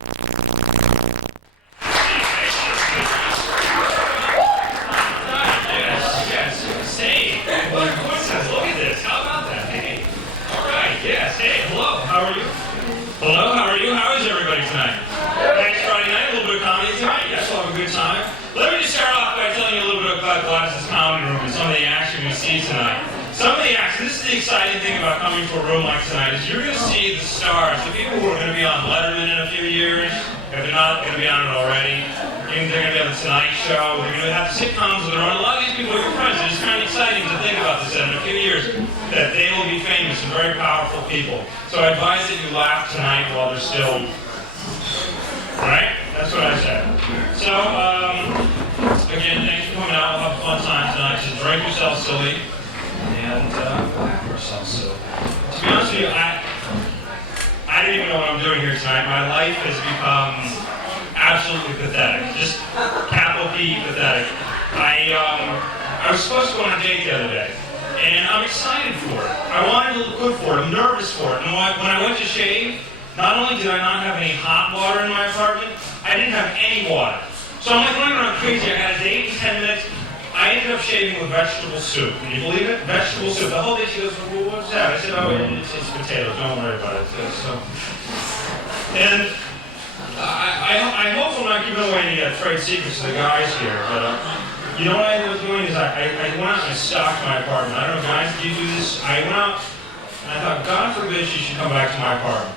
Hello, how are you? How is everybody tonight? Next Friday night, a little bit of comedy tonight. Yes, we'll have a good time. Let me just start off by telling you a little bit about Gladys' Comedy Room and some of the action we see tonight. Some of the action, this is the exciting thing about coming to a room like tonight, is you're going to see the stars, the people who are going to be on Letterman in a few years, if they're not going to be on it already. They're going to be on the Tonight Show. They're going to have sitcoms of their own. A lot of these people are your friends. It's kind of exciting to think about this that in a few years that they will be famous and very powerful people. So I advise that you laugh tonight while they're still. Right? That's what I said. So, again, thanks for coming out. We'll have a fun time tonight. Just drink yourself silly and laugh yourself silly. To be honest with you, I don't even know what I'm doing here tonight. My life has become absolutely pathetic. Just capital P, pathetic. I was supposed to go on a date the other day, and I'm excited for it. I wanted to look good for it. I'm nervous for it. And when I went to shave, not only did I not have any hot water in my apartment, I didn't have any water. So I'm like running around crazy. I had a date in 10 minutes. I ended up shaving with vegetable soup. Can you believe it? Vegetable soup. The whole day she goes, well, what's that? I said, oh, it's potatoes. Don't worry about it. And I hope I'm not giving away any trade secrets to the guys here, but you know what I was doing is I went out and I stocked my apartment. I don't know, guys, do you do this? I went out and I thought, God forbid she should come back to my apartment.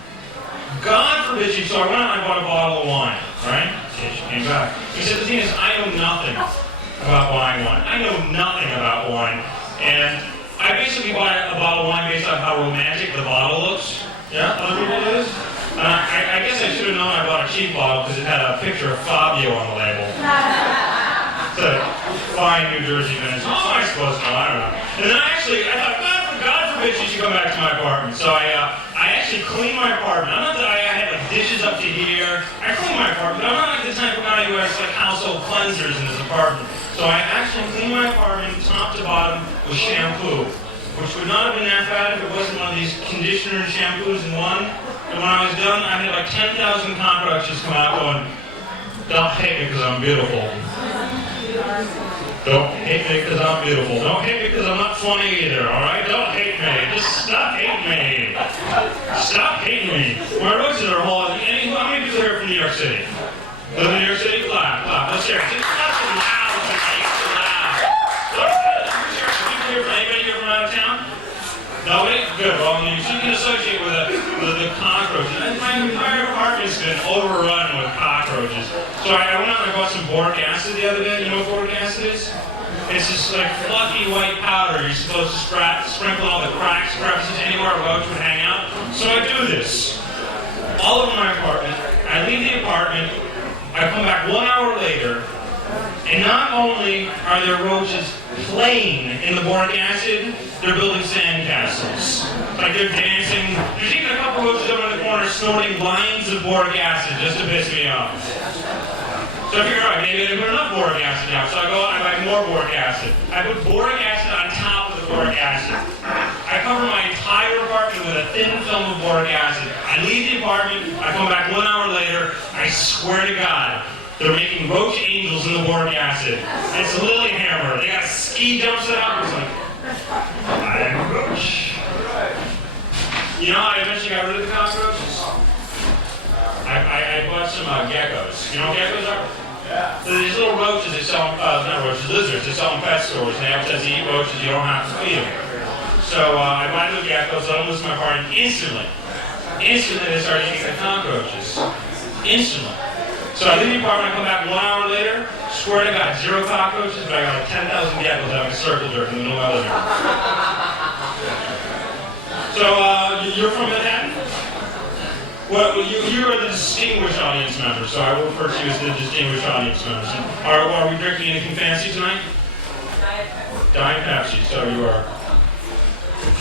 God forbid she. So I went out and I bought a bottle of wine, right? She came back. He said, the thing is, I know nothing about buying wine. I know nothing about wine. And I basically bought a bottle of wine based on how romantic the bottle looks. Yeah, other people do this? I guess I should have known I bought a cheap bottle because it had a picture of Fabio on the label. It's a fine New Jersey vintage. Oh, I suppose no, I don't know. And then I thought, God forbid she should come back to my apartment. So I actually cleaned my apartment. I'm not that I had like dishes up to here. I cleaned my apartment. I'm not like the type of guy who has like household cleansers in his apartment. So I actually cleaned my apartment top to bottom with shampoo, which would not have been that bad if it wasn't one of these conditioner and shampoos in one. And when I was done, I had like 10,000 cockroaches come out going, don't hate me because I'm beautiful. Don't hate me because I'm beautiful. Don't hate me because I'm not funny either, alright? Don't hate me. Just stop hating me. Stop hating me. My roaches are whole. How many people here from New York City? Live in New York City? Clap. Let's hear it. Just not so loud. It's so loud. Anybody here from out of town? Nobody? Good. Well, you can associate with the cockroaches. My entire apartment's been overrun with cockroaches. So I went out and I bought some boric acid the other day. You know what boric acid is? It's just like fluffy white powder. You're supposed to sprinkle all the cracks, crevices, anywhere a roach would hang out. So I do this all over my apartment. I leave the apartment. I come back 1 hour later, and not only are there roaches playing in the boric acid, they're building sandcastles. Like they're dancing. There's even a couple roaches up in the corner snorting lines of boric acid just to piss me off. So I figure out, maybe I didn't put enough boric acid now. So I go out and I buy more boric acid. I put boric acid on top of the boric acid. I cover my entire apartment with a thin film of boric acid. I leave the apartment. I come back 1 hour later. I swear to God, they're making roach angels in the boric acid. It's Lilyhammer. They got ski jumps it up. It's like, I'm a roach. You know how I eventually got rid of the cockroaches? I bought some geckos. You know what geckos are? Yeah. So these little roaches they sell, not roaches, lizards, they sell in pet stores. And they have to eat roaches, you don't have to feed them. So I buy the geckos, let them loose in my apartment instantly. Instantly they start eating the cockroaches. Instantly. So I leave the apartment, I come back 1 hour later, swear to God, 0 cockroaches, but I got like 10,000 geckos having circle jerk in the middle of my living room. So you're from Manhattan? Well, you are the distinguished audience member, so I will refer to you as the distinguished audience members. Are we drinking anything fancy tonight? Diet Pepsi. So you are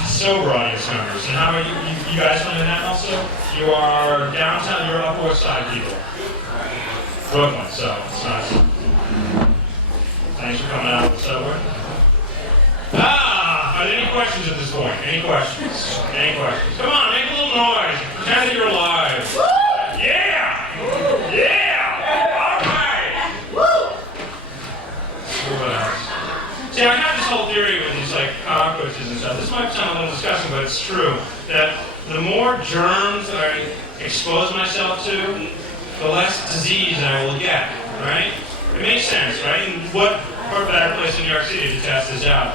sober audience members. And how about you guys from Manhattan also? You are downtown, you're Upper West Side people. Brooklyn, so it's nice. Thanks for coming out of the subway. Are there any questions at this point? Any questions? Any questions? Come on, make a little noise. Pretend that you're alive. Yeah! this might sound a little disgusting, but it's true, that the more germs that I expose myself to, the less disease I will get, right? It makes sense, right? And what better place in New York City to test this out?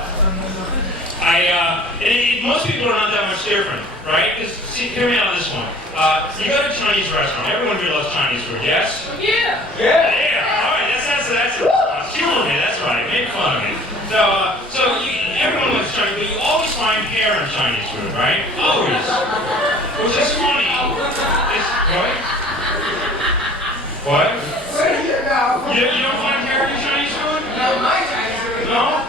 Most people are not that much different, right? Because, see, hear me out on this one. You go to a Chinese restaurant. Everyone here loves Chinese food, yes? Yeah. Yeah. All right, that's humor me. That's right. Make fun of me. Everyone loves Chinese food. You always find hair in Chinese food, right? Always. Which is funny. What? Where do you go? You don't find hair in Chinese food? No, my Chinese food. No?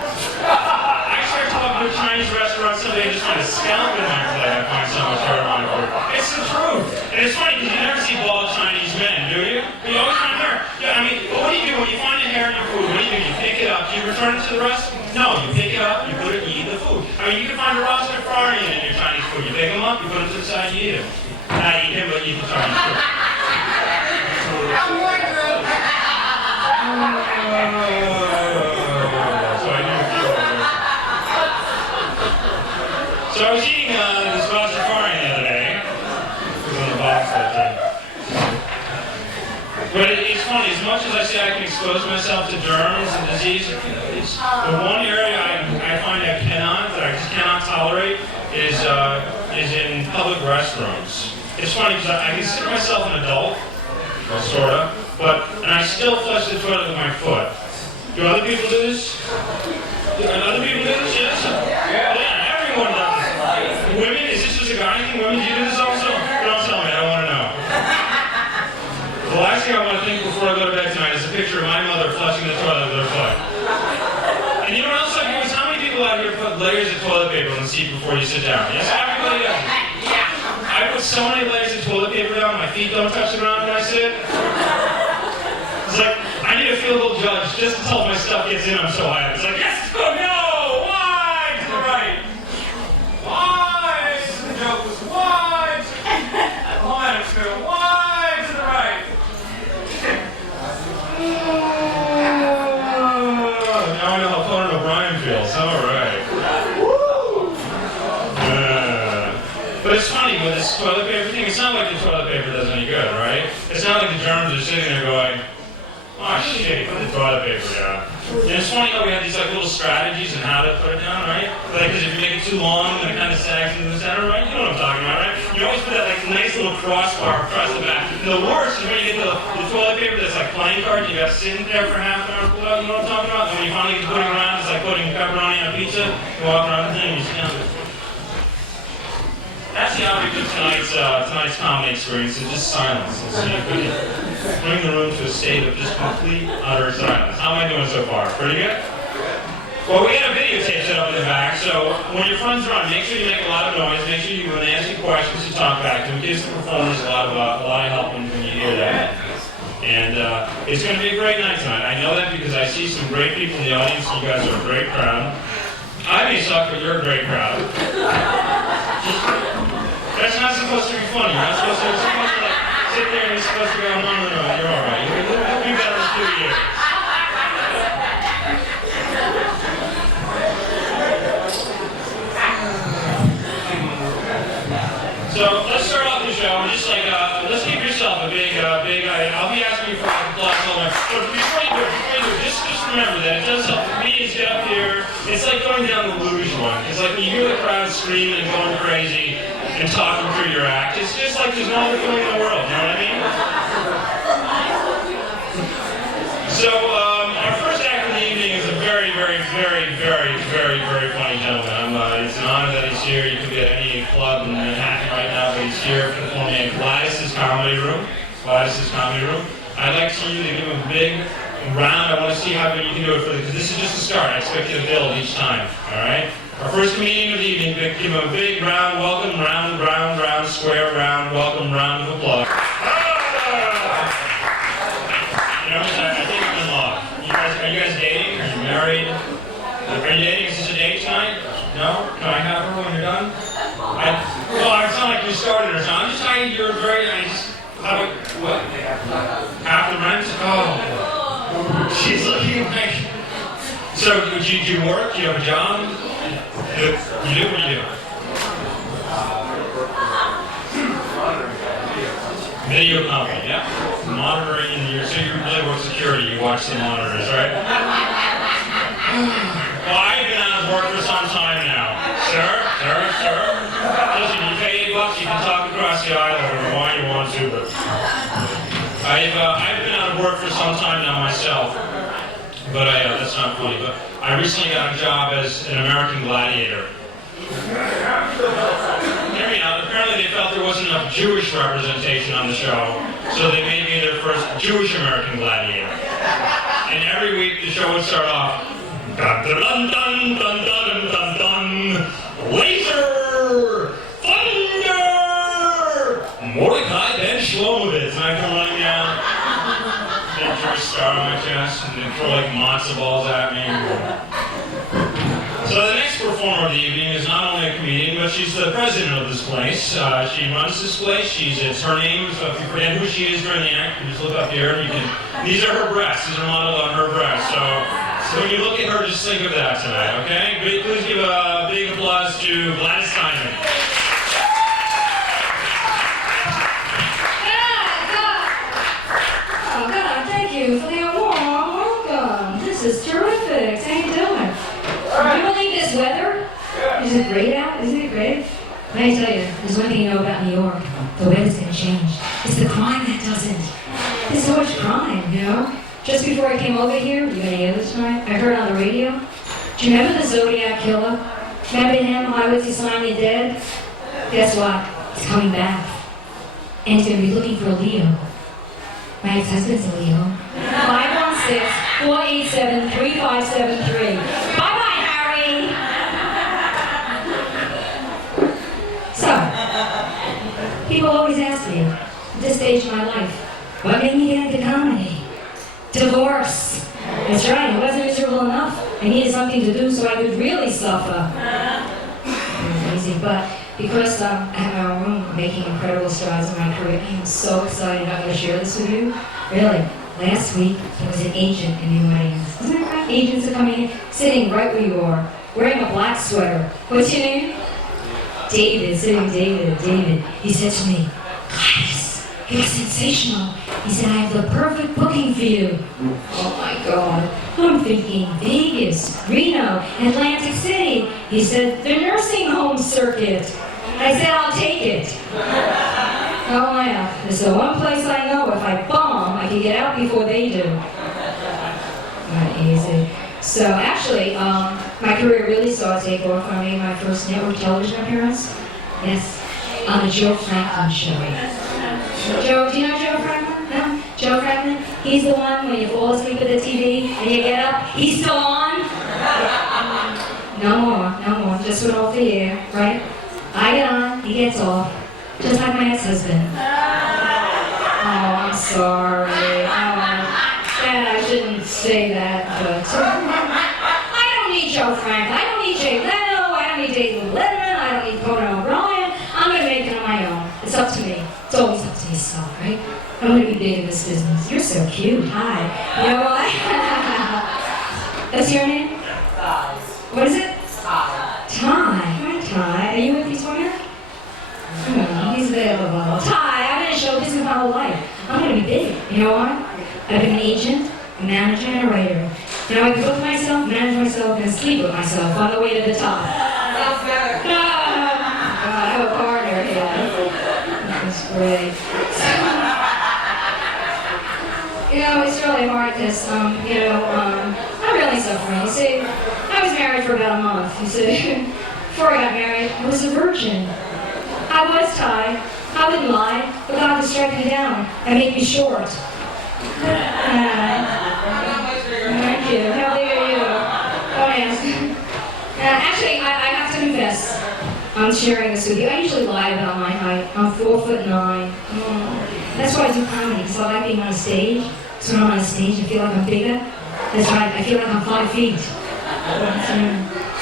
I started talking to a Chinese restaurant someday and just find a scalp in my plate. I find so much hair in my food. It's the truth. And it's funny because you never see bald Chinese men, do you? But you always find hair. Yeah, I mean, but what do you do when you find a hair in your food? What do? You pick it up. Do you return it to the rest? No, you pick it up, you put it, you eat the food. I mean, you can find a rosifarian in your Chinese food. You pick them up, you put them to the side, you eat them. Not eat him, but eat the Chinese food. So I was eating this rosifarian the other day. It was on the box that time. But it's funny, as much as I say I can expose myself to germs and disease, the one area I find I just cannot tolerate is in public restrooms. It's funny because I consider myself an adult, well, sort of, and I still flush the toilet with my foot. Do other people do this? Other people do this? Yes? Yeah, everyone does this. Women, is this just a guy thing? Women, do you do this also? Don't tell me, I don't want to know. The last thing I want to think before I go to bed tonight is a picture of my mother flushing the toilet with her foot. And you know what else I do is how many people out here put layers of toilet paper on the seat before you sit down? Yes, everybody does. I put so many layers of toilet paper down, my feet don't touch the ground when I sit. It's like, I need a field-goal judge just to tell if my stuff gets in, I'm so high. It's like, yes, go, no, wide to the right. Wide, the joke was wide. Wide to the wide to the right. Now I know how Conan O'Brien feels. All right. But it's funny with this toilet paper thing. It's not like the toilet paper does any good, right? It's not like the germs are sitting there going, oh shit, put the toilet paper down. And it's funny how we have these like little strategies on how to put it down, right? Like, because if you make it too long, then it kind of sags into the center, right? You know what I'm talking about, right? You always put that like nice little crossbar across the back. And the worst is when you get the toilet paper that's like playing cards, you got to sit in there for half an hour, pull out, you know what I'm talking about? And when you finally get to putting it around, it's like putting pepperoni on a pizza. You walk around the thing, and you sit down. That's the object of tonight's comedy experience, is just silence. And so you could bring the room to a state of just complete, utter silence. How am I doing so far? Pretty good? Well, we got a videotape set up in the back, so when your friends are on, make sure you make a lot of noise. Make sure when they ask you questions, you talk back to them. It gives the performers a lot of help when you hear that. And it's going to be a great night tonight. I know that because I see some great people in the audience. You guys are a great crowd. I may suck, but you're a great crowd. That's not supposed to be funny. You're not supposed to like, sit there and you're supposed to go, no, you're all right. You'll be better in 2 years. So let's start off the show. Just like, let's give yourself a big, I'll be asking you for applause all the way. But before you do it, just remember that it does help the comedians get up here. It's like going down the luge one. It's like when you hear the crowd screaming and going crazy and talking through your act. It's just like there's no other feeling in the world, you know what I mean? So, our first act of the evening is a very, very, very, very, very, very funny gentleman. It's an honor that he's here. You could be at any club in Manhattan right now, but he's here performing at Gladys's Comedy Room. Gladys's Comedy Room. I'd like you to give him a big round. I want to see how good you can do it because this is just the start. I expect you to build each time, all right? Our first comedian of the evening, give him a big round welcome, round, square round, welcome, round of applause. You know, I think I'm in love. Are you guys dating? Are you married? Are you dating? Is this a date tonight? No? Can I have her when you're done? It's not like you started or something. I'm just trying to, you're very nice. What? Half the rent? Oh. She's looking like... So, do you work? Do you have a job? You do what you do. Video company, yeah. Monitoring your, so you really work security, you watch the monitors, right? Well, I've been out of work for some time now. Sir. Listen, you pay $8, you can talk across the aisle or why you want to, but I've been out of work for some time now myself. But that's not funny, but I recently got a job as an American Gladiator. Hear me out. Apparently they felt there wasn't enough Jewish representation on the show, so they made me their first Jewish American Gladiator. And every week the show would start off, dun dun dun dun dun dun dun dun, laser, thunder, Mordecai Ben Shlomovitz. And I come running down, big Jewish star on my chest, and they throw like matzo balls at me. So the next performer of the evening is not only a comedian, but she's the president of this place. She runs this place. It's her name. So if you forget who she is during the act, you just look up here and you can. These are her breasts. These are modeled on her breasts. So when you look at her, just think of that tonight, okay? Please give a big applause to Gladys Steinman. Oh God, thank you for the warm welcome. This is terrific. How you doing? Can you believe this weather? Is it great out? Isn't it great? Let me tell you, there's one thing you know about New York. The weather's going to change. It's the crime that doesn't. There's so much crime, you know? Just before I came over here, you gonna hear this tonight? I heard on the radio. Do you remember the Zodiac Killer? Remember him? Why was he finally dead? Guess what? He's coming back. And he's going to be looking for a Leo. My ex-husband's a Leo. 516-487-3573. Bye-bye, Harry! So, people always ask me, at this stage of my life, what made me get into comedy? Divorce. That's right, it wasn't miserable enough. I needed something to do so I could really suffer. It was easy, but because I have my own room making incredible strides in my career, I am so excited. I'm going to share this with you. Really, last week, there was an agent in the audience. Isn't that right? Agents are coming in, sitting right where you are, wearing a black sweater. What's your name? David, David. He said to me, Gladys, you're sensational. He said, I have the perfect booking for you. Oh my God. I'm thinking Vegas, Reno, Atlantic City. He said, the nursing home circuit. I said, I'll take it. Oh yeah, it's the one place I know if I bomb, I can get out before they do. Not easy. So actually, my career really saw a take off when I made my first network television appearance. Yes, on the Joe Franklin show. Joe, do you know Joe Franklin? No? Joe Franklin? He's the one when you fall asleep at the TV and you get up, he's still on? No more. Just went off the air, right? I get on, he gets off. Just like my ex-husband. Oh, I'm sorry. And I shouldn't say that, but I don't need Joe Franklin. I don't need Jay Leno. I don't need David Letterman. I don't need Conan O'Brien. I'm going to make it on my own. It's up to me. It's always up to yourself, right? I'm going to be big in this business. You're so cute. Hi. You know what? What's your name? What is it? Ty. Hi, Ty. Are you with these women? He's available. Ty, I've been in show business my whole life. I'm going to be big. You know what? I've been an agent, a manager, and a writer. Now I can book myself, manage myself, and sleep with myself on the way to the top. Sounds better. God, I have a partner here. That's great. You know, it's really hard because, I'm really suffering. You see, I was married for about a month. You see, before I got married, I was a virgin. I was Ty. I wouldn't lie, but God would strike me down and make me short. Thank you. How big are you? Oh, yes. Actually, I have to confess, I'm sharing this with you. I usually lie about my height. I'm 4'9". That's why I do comedy, because I like being on a stage. So when I'm on a stage, I feel like I'm bigger. That's right, I feel like I'm 5 feet.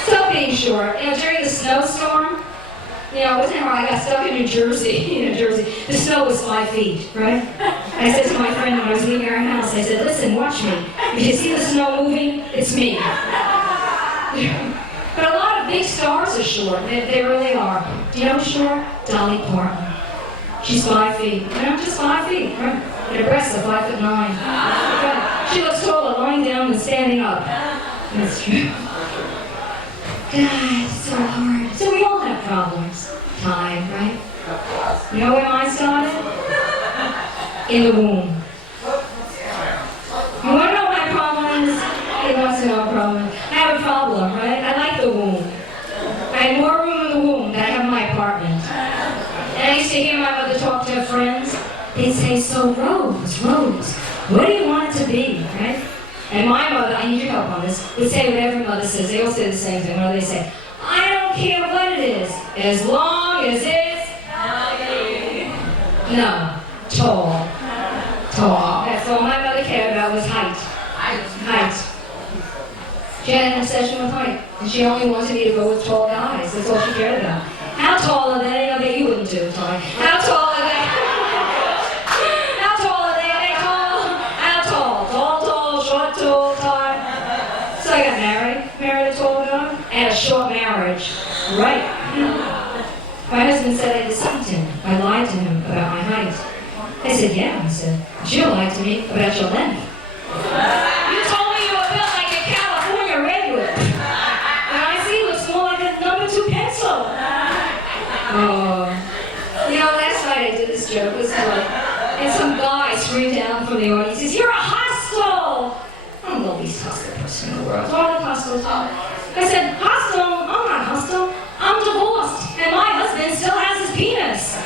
Stop being short. During the snowstorm, it wasn't hard. I got stuck in New Jersey. The snow was 5 feet, right? I said to my friend when I was leaving our house, I said, listen, watch me. If you see the snow moving, it's me. But a lot of big think stars are short. They really are. Do you know who's short? Dolly Parton. She's 5 feet. You know, just 5 feet. Right? And her breasts are 5'9". She looks taller lying down than standing up. That's true. God, it's so hard. So we all have problems. Time, right? You know where mine started? In the womb. You want to know what my problem is? He wants to know a problem. I have a problem, right? I like the womb. I have more room in the womb than I have in my apartment. And I used to hear my mother talk to her friends. They'd say, so Rose, what do you want it to be, right? And my mother, I need your help on this, would say what every mother says. They all say the same thing. What do they say? I don't care what it is, as long as it's healthy. No, tall. Tall. That's all my mother cared about was height. Height. She had an obsession with height. And she only wanted me to go with tall guys. That's all she cared about. How tall are they? I bet you wouldn't do, Tommy. How tall are they? How tall are they? Are they tall? How tall? Tall, short, tall. So I got married a tall guy, and a short marriage. Right. My husband said I deceived him. I lied to him about my height. I said, yeah. I said, but you lied to me about your length. You told me you were built like a California redwood. And I see you look more like a number 2 pencil. Oh. You know, last night I did this joke. It was like, and some guy screamed down from the audience, he says, you're a hostile! I'm the least hostile person in the world. All the hostiles. I said, hostile? I'm not hostile. I'm divorced. And my husband still has his penis.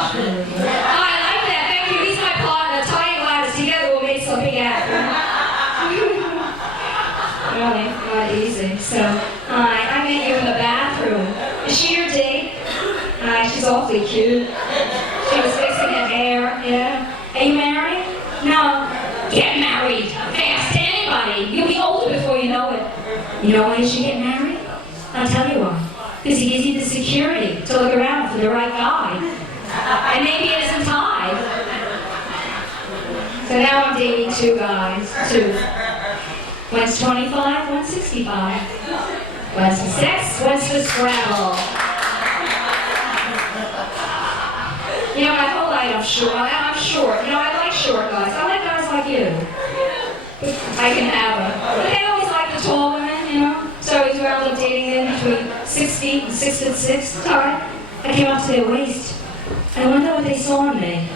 I like that. Thank you. He's my partner. Tying ladders together will make something happen. Really, not easy. So, I met you in the bathroom. Is she your date? She's awfully cute. She was fixing her hair. Yeah. Are you married? No. Get married. Fast to anybody. You'll be older before you know it. You know why you should get married? I'll tell you why. Because he gives you the security to look around for the right guy. And maybe it isn't tied. So now I'm dating 2 guys. 2. One's 25, one's 65. One's for sex, one's for Scrabble. You know, my whole life I'm short. I'm short. You know, I like short guys. I like guys like you. I can have them. But they always like the tall women, you know. So I was around dating them between 6 feet and 6'6". Sorry. I came up to their waist. I wonder what they saw in me.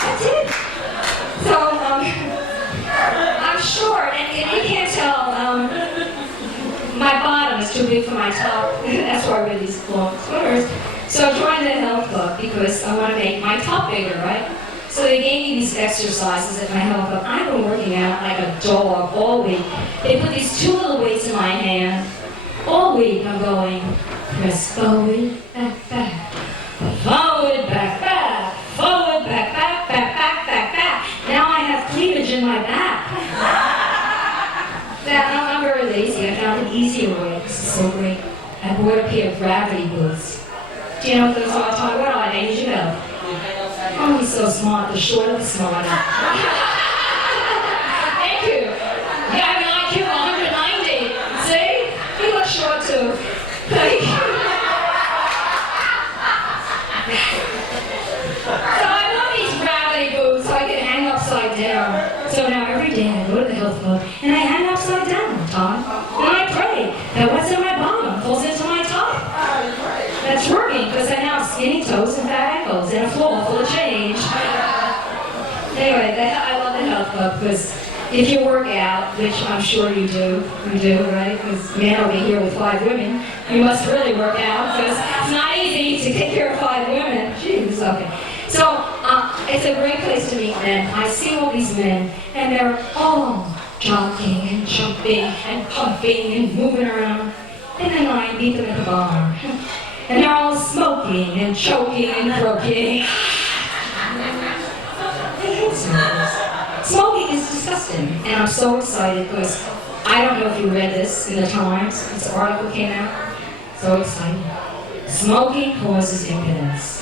That's it. So, I'm short, and you can't tell, my bottom is too big for my top. That's why I wear these long sweaters. So I joined the health club because I want to make my top bigger, right? So they gave me these exercises at my health club. I've been working out like a dog all week. They put these 2 little weights in my hand. All week I'm going, press forward, back, back. Forward, back, back. Forward, back, back, back, back, back, back. Now I have cleavage in my back. I'm very lazy. I found an easier way. This is so great. I bought a pair of gravity boots. Do you know what those are? What are they? You should know. Oh, he's so smart. The shorter, the smarter. Thank you. Yeah, I mean, IQ 190. See? He looks short, too. Thank you. So I love these gravity boots so I can hang upside down. So now every day I go to the health club and I hang upside down, Tom. And I pray that what's in my bottom falls into my top. That's working because I now have skinny toes and fat ankles and a floor full of change. Anyway, I love the health club because if you work out, which I'm sure you do, right? Because man over here with 5 women, you must really work out because it's not easy to take care of 5 women. Jeez, okay. So it's a great place to meet men. I see all these men, and they're all jogging and jumping and pumping and moving around. And then I meet them at the bar. And they're all smoking and choking and croaking. I hate smokers. Smoking is disgusting. And I'm so excited because I don't know if you read this in the Times. This article came out. So exciting. Smoking causes impotence.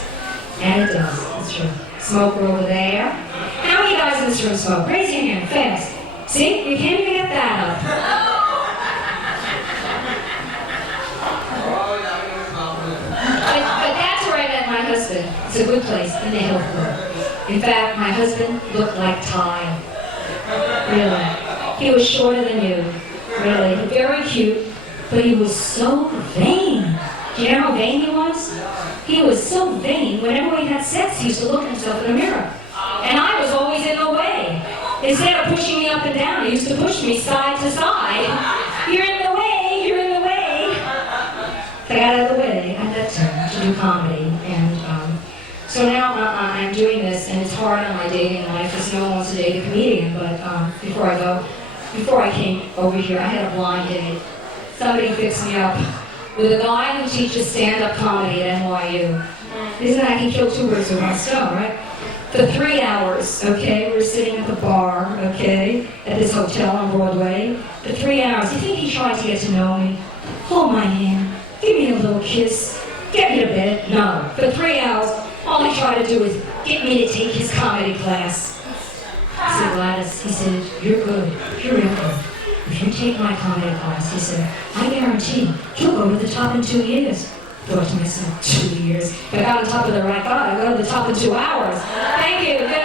And it does. It's true. Smoker over there. How many guys in this room smoke? Raise your hand fast. See? You can't even get that up. But that's where I met my husband. It's a good place in the health club. In fact, my husband looked like Ty. Really. He was shorter than you. Really. Very cute. But he was so vain. Do you know how vain he was? He was so vain. Whenever we had sex, he used to look at himself in the mirror. And I was always in the way. Instead of pushing me up and down, he used to push me side to side. You're in the way, you're in the way. I got out of the way. I left him to do comedy. And so now I'm doing this, and it's hard on my dating life because no one wants to date a comedian. But before I came over here, I had a blind date. Somebody fixed me up with a guy who teaches stand-up comedy at NYU. Isn't that he killed two birds with one stone, right? For 3 hours, okay, we're sitting at the bar, okay, at this hotel on Broadway. For 3 hours, you think he tried to get to know me? Hold my hand, give me a little kiss, get me to bed? No. For 3 hours, all he tried to do was get me to take his comedy class. I said, Gladys, he said, you're good, you're real good. If you take my comedy class, he said, I guarantee you'll go to the top in 2 years. Thought to myself, 2 years. If I got on top of the right guy, I'd go to the top in 2 hours. Thank you. Good night.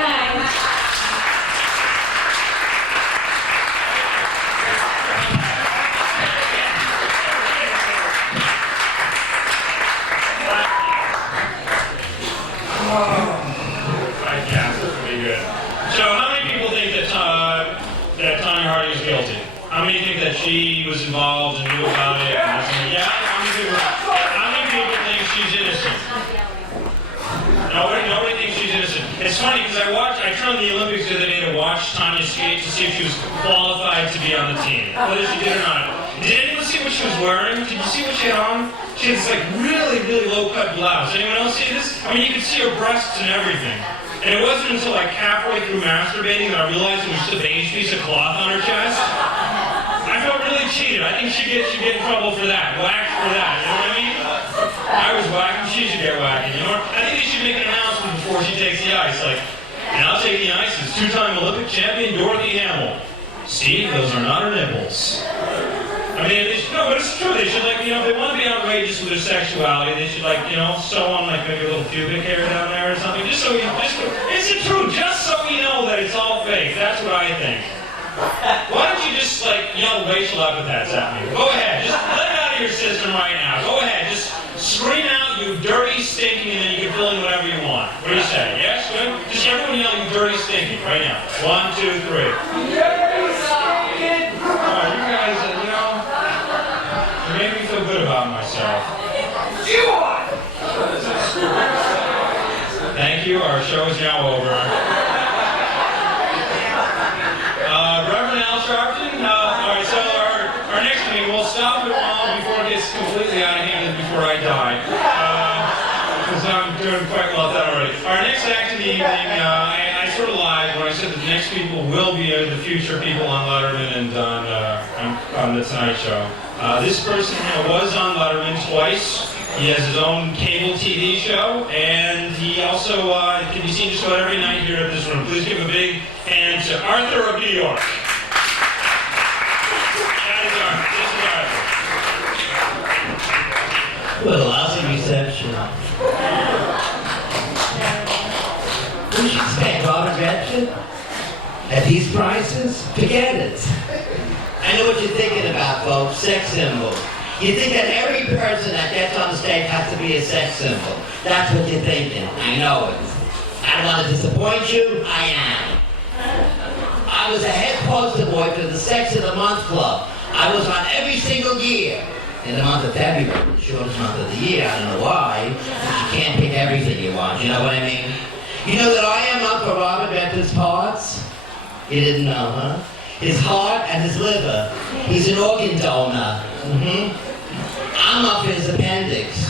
Right, yeah, that's pretty good. So, how many people think that Tanya Harding is guilty? How many think that she was involved and knew about it? Yeah, how many people think she's innocent? Nobody thinks she's innocent. It's funny because I turned the Olympics the other day to watch Tanya skate to see if she was qualified to be on the team, whether she did or not. Did anyone see what she was wearing? Did you see what she had on? She had this like really, really low-cut blouse. Anyone else see this? I mean, you could see her breasts and everything. And it wasn't until like halfway through masturbating that I realized it was just a beige piece of cloth on her chest. I felt really cheated. I think she'd get in trouble for that. Whacked for that. You know what I mean? I was whacking. She should get whacking. You know? I think they should make an announcement before she takes the ice. Like, and I'll take the ice is two-time Olympic champion Dorothy Hamill. See, those are not her nipples. I mean, no, but it's true. They should, like, you know, if they want to be outrageous with their sexuality, they should, like, you know, sew on, like, maybe a little pubic hair down there or something. It's the truth. Just so we know that it's all fake. That's what I think. Why don't you just, like, yell racial epithets at me? Go ahead. Just let it out of your system right now. Go ahead. Just scream out, you dirty, stinking, and then you can fill in whatever you want. What do you say? Yes? Good? Just everyone yell, you dirty, stinking, right now. 1, 2, 3. Dirty, stinking. You guys, you know, you made me feel good about myself. You are. Thank you. Our show is now over. Reverend Al Sharpton, all right, so our next meeting, we'll stop it all before it gets completely out of hand and before I die. Because I'm doing quite well at that already. Our next act of the evening, I sort of lied when I said that the next people will be the future people on Letterman and on the Tonight Show. This person was on Letterman twice. He has his own cable TV show, and he also can be seen just about every night here at this room. Please give a big hand to Arthur of New York. That is Arthur. This is Arthur. What a lousy reception. Who should expect Robert Redford? At these prices? Forget it. I know what you're thinking about, folks. Sex symbol. You think that every person that gets on the stage has to be a sex symbol. That's what you're thinking. I know it. I don't want to disappoint you. I am. I was a head poster boy for the Sex of the Month Club. I was on every single year. In the month of February, the shortest month of the year. I don't know why. But you can't pick everything you want. You know what I mean? You know that I am up for Robert Redford's parts? You didn't know, huh? His heart and his liver. He's an organ donor. I'm up for his appendix.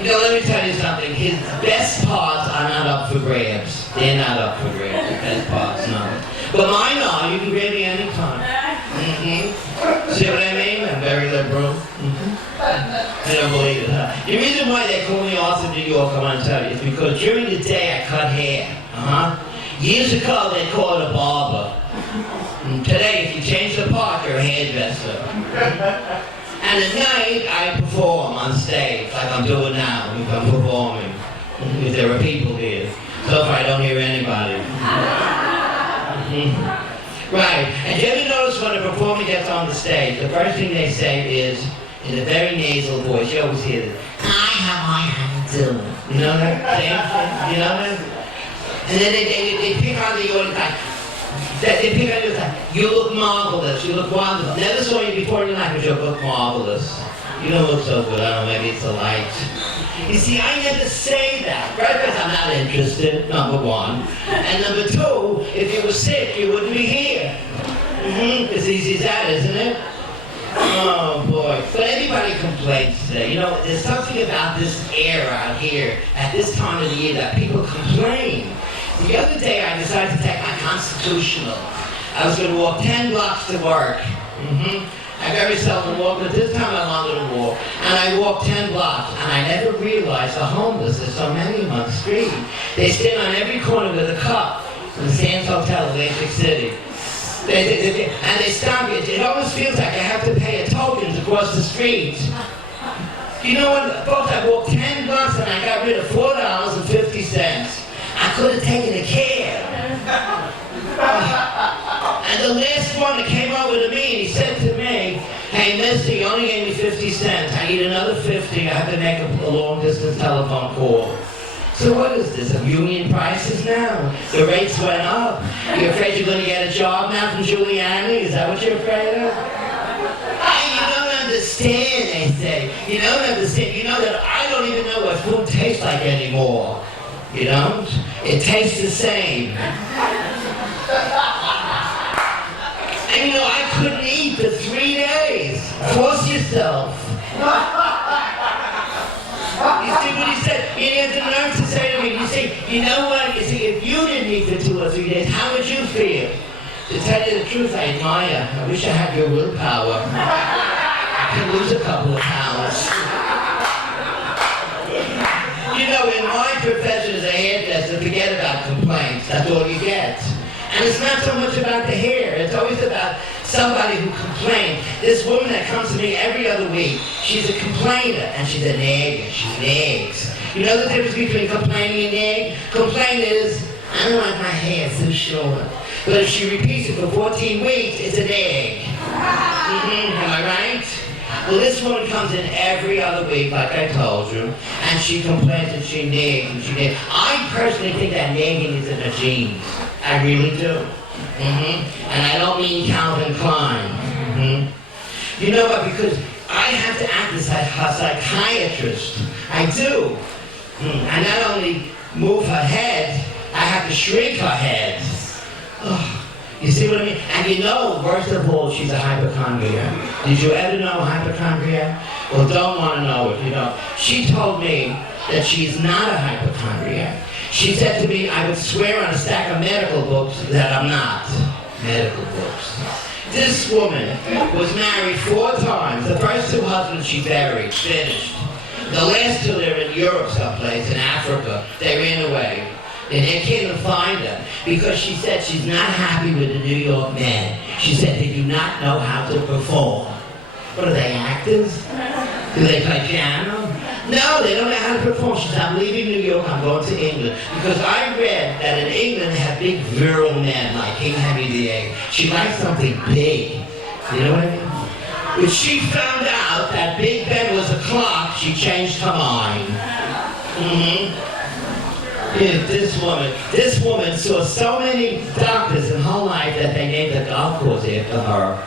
You know, let me tell you something. His best parts are not up for grabs. They're not up for grabs. The best parts, no. But mine are. You can grab me anytime. See what I mean? I'm very liberal. And I don't believe it, huh? The reason why they call me Arthur New York, I want to tell you, is because during the day I cut hair. Years ago, they called it a barber. And today, if you change the part, you're a hairdresser. And at night, I perform on stage, like I'm doing now, if I'm performing. If there are people here. So far, I don't hear anybody. Right. And do you ever notice when a performer gets on the stage, the first thing they say is, in a very nasal voice, you always hear this, "Hi, how you doing?" You know that thing? You know that? And then they pick on the audience like, they pick on you like, "You look marvelous, you look wonderful. Never saw you before in your life, but you look marvelous. You don't look so good." I don't know, maybe it's the light. You see, I never say that. First, because I'm not interested, number one. And number two, if you were sick, you wouldn't be here. As easy as that, isn't it? Oh, boy. But everybody complains today. You know, there's something about this air out here at this time of the year that people complain. The other day, I decided to take my constitutional. I was going to walk 10 blocks to work. I very seldom walk, but this time I wanted to walk. And I walked 10 blocks, and I never realized the homeless, there's so many on the street. They stand on every corner with a cup in the Sands Hotel, Atlantic City. And they stop you. It almost feels like I have to pay a token to cross the street. You know what, folks, I walked 10 blocks and I got rid of $4.50. I could have taken a cab. And the last one that came over to me, and he said to me, "Hey, mister, you only gave me 50 cents. I need another 50. I have to make a long-distance telephone call." So what is this, of union prices now? The rates went up. You're afraid you're going to get a job now from Giuliani? Is that what you're afraid of? Hey, you don't understand, they say. You don't understand. You know that I don't even know what food tastes like anymore. You don't? It tastes the same. And you know, I couldn't eat for 3 days. Force yourself. You see what he said? He had the nerve to say to me, you see, you know what? You see, if you didn't eat for 2 or 3 days, how would you feel? To tell you the truth, I admire. I wish I had your willpower. I could lose a couple of pounds. You know, in my profession as a hairdresser, forget about complaints. That's all you get. And it's not so much about the hair. It's always about somebody who complains. This woman that comes to me every other week, she's a complainer, and she's a nagger. She nags. You know the difference between complaining and nag? Complaint is, "I don't like my hair, it's too short." But if she repeats it for 14 weeks, it's a nag. Am I right? Well, this woman comes in every other week, like I told you, and she complains and she nags and she nags. I personally think that nagging is in her genes. I really do. And I don't mean Calvin Klein. You know what? Because I have to act as a psychiatrist. I do. I not only move her head, I have to shrink her head. You see what I mean? And you know, worst of all, she's a hypochondriac. Did you ever know a hypochondriac? Well, don't want to know if you don't. She told me that she's not a hypochondriac. She said to me, I would swear on a stack of medical books that I'm not. Medical books. This woman was married 4 times. The first 2 husbands she buried, finished. The last 2, they're in Europe someplace, in Africa. They ran away. And they can't even find her because she said she's not happy with the New York men. She said they do not know how to perform. What are they, actors? Do they play piano? No, they don't know how to perform. She said, I'm leaving New York, I'm going to England. Because I read that in England they have big virile men like King Henry VIII. She likes something big. You know what I mean? When she found out that Big Ben was a clock, she changed her mind. Yeah, this woman saw so many doctors in her life that they named a golf course after her.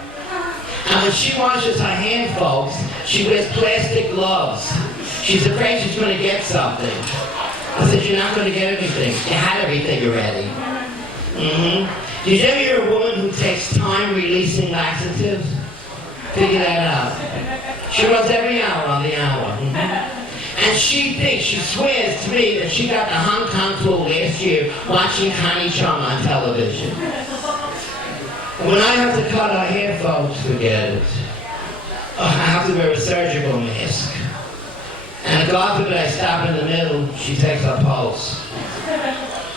And when she washes her hands, folks, she wears plastic gloves. She's afraid she's going to get something. I said, you're not going to get anything. You had everything already. Did you ever hear a woman who takes time releasing laxatives? Figure that out. She runs every hour on the hour. And she thinks, she swears to me that she got the Hong Kong flu last year watching Connie Chung on television. When I have to cut her hair, folks, forget it. I have to wear a surgical mask. And God forbid I stop in the middle, she takes her pulse.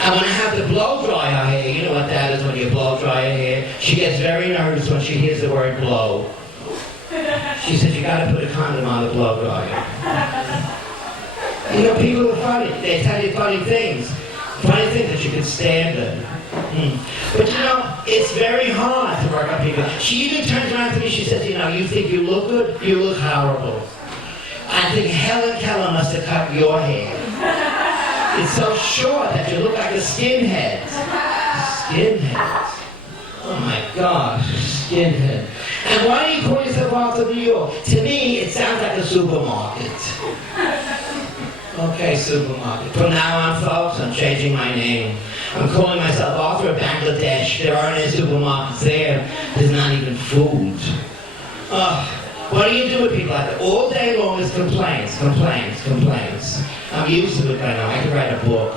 And when I have to blow dry her hair, you know what that is when you blow dry her hair? She gets very nervous when she hears the word blow. She says, you gotta put a condom on the blow dryer. You know, people are funny. They tell you funny things that you can stand them. But you know, it's very hard to work on people. She even turns around to me, she says, you know, you think you look good? You look horrible. I think Helen Keller must have cut your hair. It's so short that you look like a skinhead. Skinhead. Oh my gosh, skinhead. And why do you call yourself Arthur New York? To me, it sounds like a supermarket. Okay, supermarket. From now on, folks, I'm changing my name. I'm calling myself Arthur of Bangladesh. There aren't any supermarkets there. There's not even food. What do you do with people like that? All day long is complaints, complaints, complaints. I'm used to it by now. I can write a book.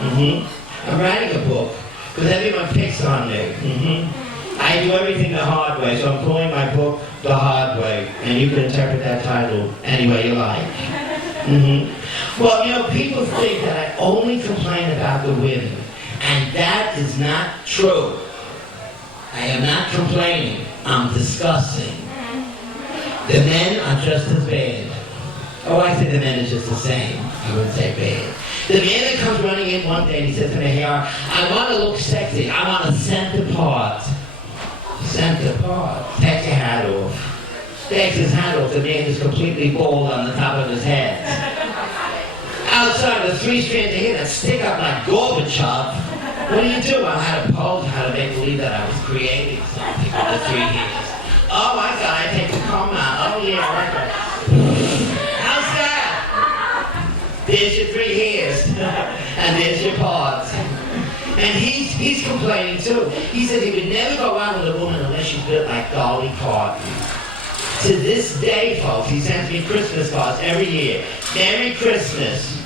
I'm writing a book because everyone picks on me. I do everything the hard way, so I'm calling my book The Hard Way, and you can interpret that title any way you like. Well, you know, people think that I only complain about the women, and that is not true. I am not complaining. I'm discussing. The men are just as bad. Oh, I say the men are just the same. I wouldn't say bad. The man that comes running in one day and he says to me, hey, I want to look sexy. I want to scent apart. Scent apart. Take your hat off. Takes his hat off. The man is completely bald on the top of his head. Outside the 3 strands of hair that stick up like Gorbachev. What do you do? I had to pose, how to make believe that I was creating something with the 3 hairs. Oh my God, I take the comb out. Oh yeah, right. How's that? There's your 3 hairs. And there's your parts. And he's complaining too. He said he would never go out with a woman unless she's built like Dolly Parton. To this day, folks, he sends me Christmas cards every year. Merry Christmas.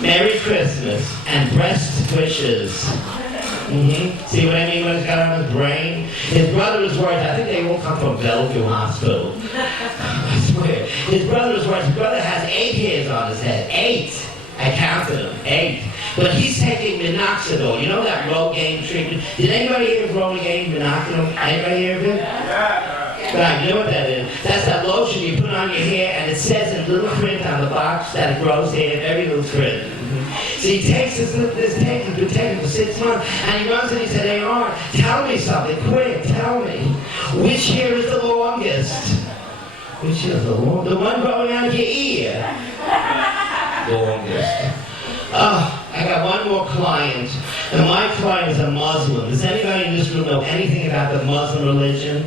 Merry Christmas. And breast wishes. See what I mean? What he's got on his brain? His brother was worried. I think they all come from Bellevue Hospital. I swear. His brother was worried. His brother has 8 hairs on his head. 8. I counted them. 8. But he's taking minoxidil. You know that Rogaine treatment? Did anybody hear of Rogaine minoxidil? Anybody hear of it? Yeah. Right, you know what that is? That's that lotion you put on your hair, and it says in little print on the box that it grows hair, very little print. So he takes this tape, he's been taking for 6 months, and he runs and he said, hey, Art, tell me something, quick, tell me. Which hair is the longest? Which is the longest? The one growing out of your ear. Longest. I got one more client, and my client is a Muslim. Does anybody in this room know anything about the Muslim religion?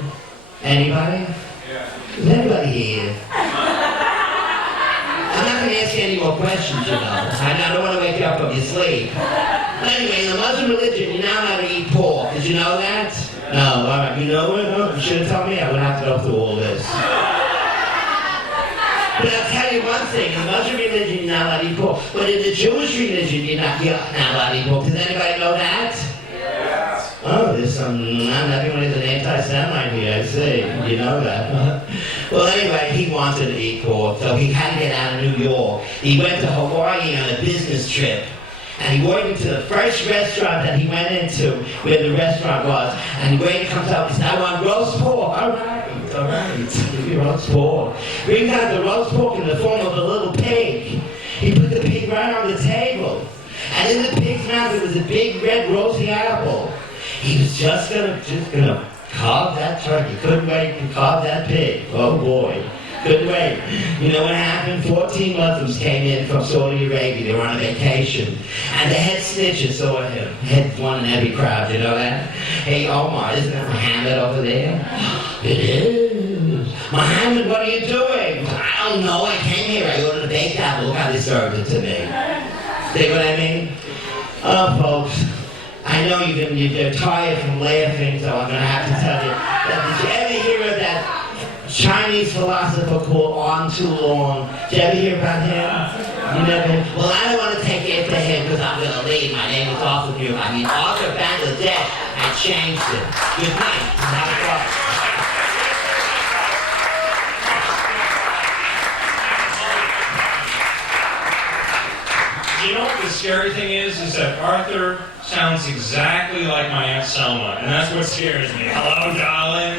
Anybody? Yeah. Is anybody here? I'm not going to ask you any more questions, you know. I don't want to wake you up from your sleep. But anyway, in the Muslim religion, you're not allowed to eat pork. Did you know that? No, all right. You know it? No, you should have told me. I wouldn't have to go through all this. But I'll tell you one thing. In the Muslim religion, you're not allowed to eat pork. But in the Jewish religion, you're not allowed to eat pork. Does anybody know that? Oh, there's not everyone is an anti-Semite here, I see. You know that. Well, anyway, he wanted to eat pork, so he had to get out of New York. He went to Hawaii on a business trip. And he walked into the first restaurant that he went into, where the restaurant was. And the waiter comes up and says, I want roast pork. All right. Roast pork. Brings out the roast pork in the form of a little pig. He put the pig right on the table. And in the pig's mouth, there was a big red rosy apple. He was just gonna carve that turkey. Couldn't wait to carve that pig. Oh boy. Couldn't wait. You know what happened? 14 Muslims came in from Saudi Arabia. They were on a vacation. And the head snitches saw him. Head one in every crowd, you know that? Hey Omar, isn't that Muhammad over there? It is. Muhammad, what are you doing? I don't know. I came here. I ordered a baked apple. Look how they served it to me. See what I mean? Oh, folks. I know you're tired from laughing, so I'm going to have to tell you. Did you ever hear of that Chinese philosopher called On Too Long? Did you ever hear about him? You never? Well, I don't want to take after him because I'm going to leave. My name is Arthur New. Arthur Bangladesh. I changed it. Good night. Have a good scary thing is that Arthur sounds exactly like my Aunt Selma, and that's what scares me. Hello, darling.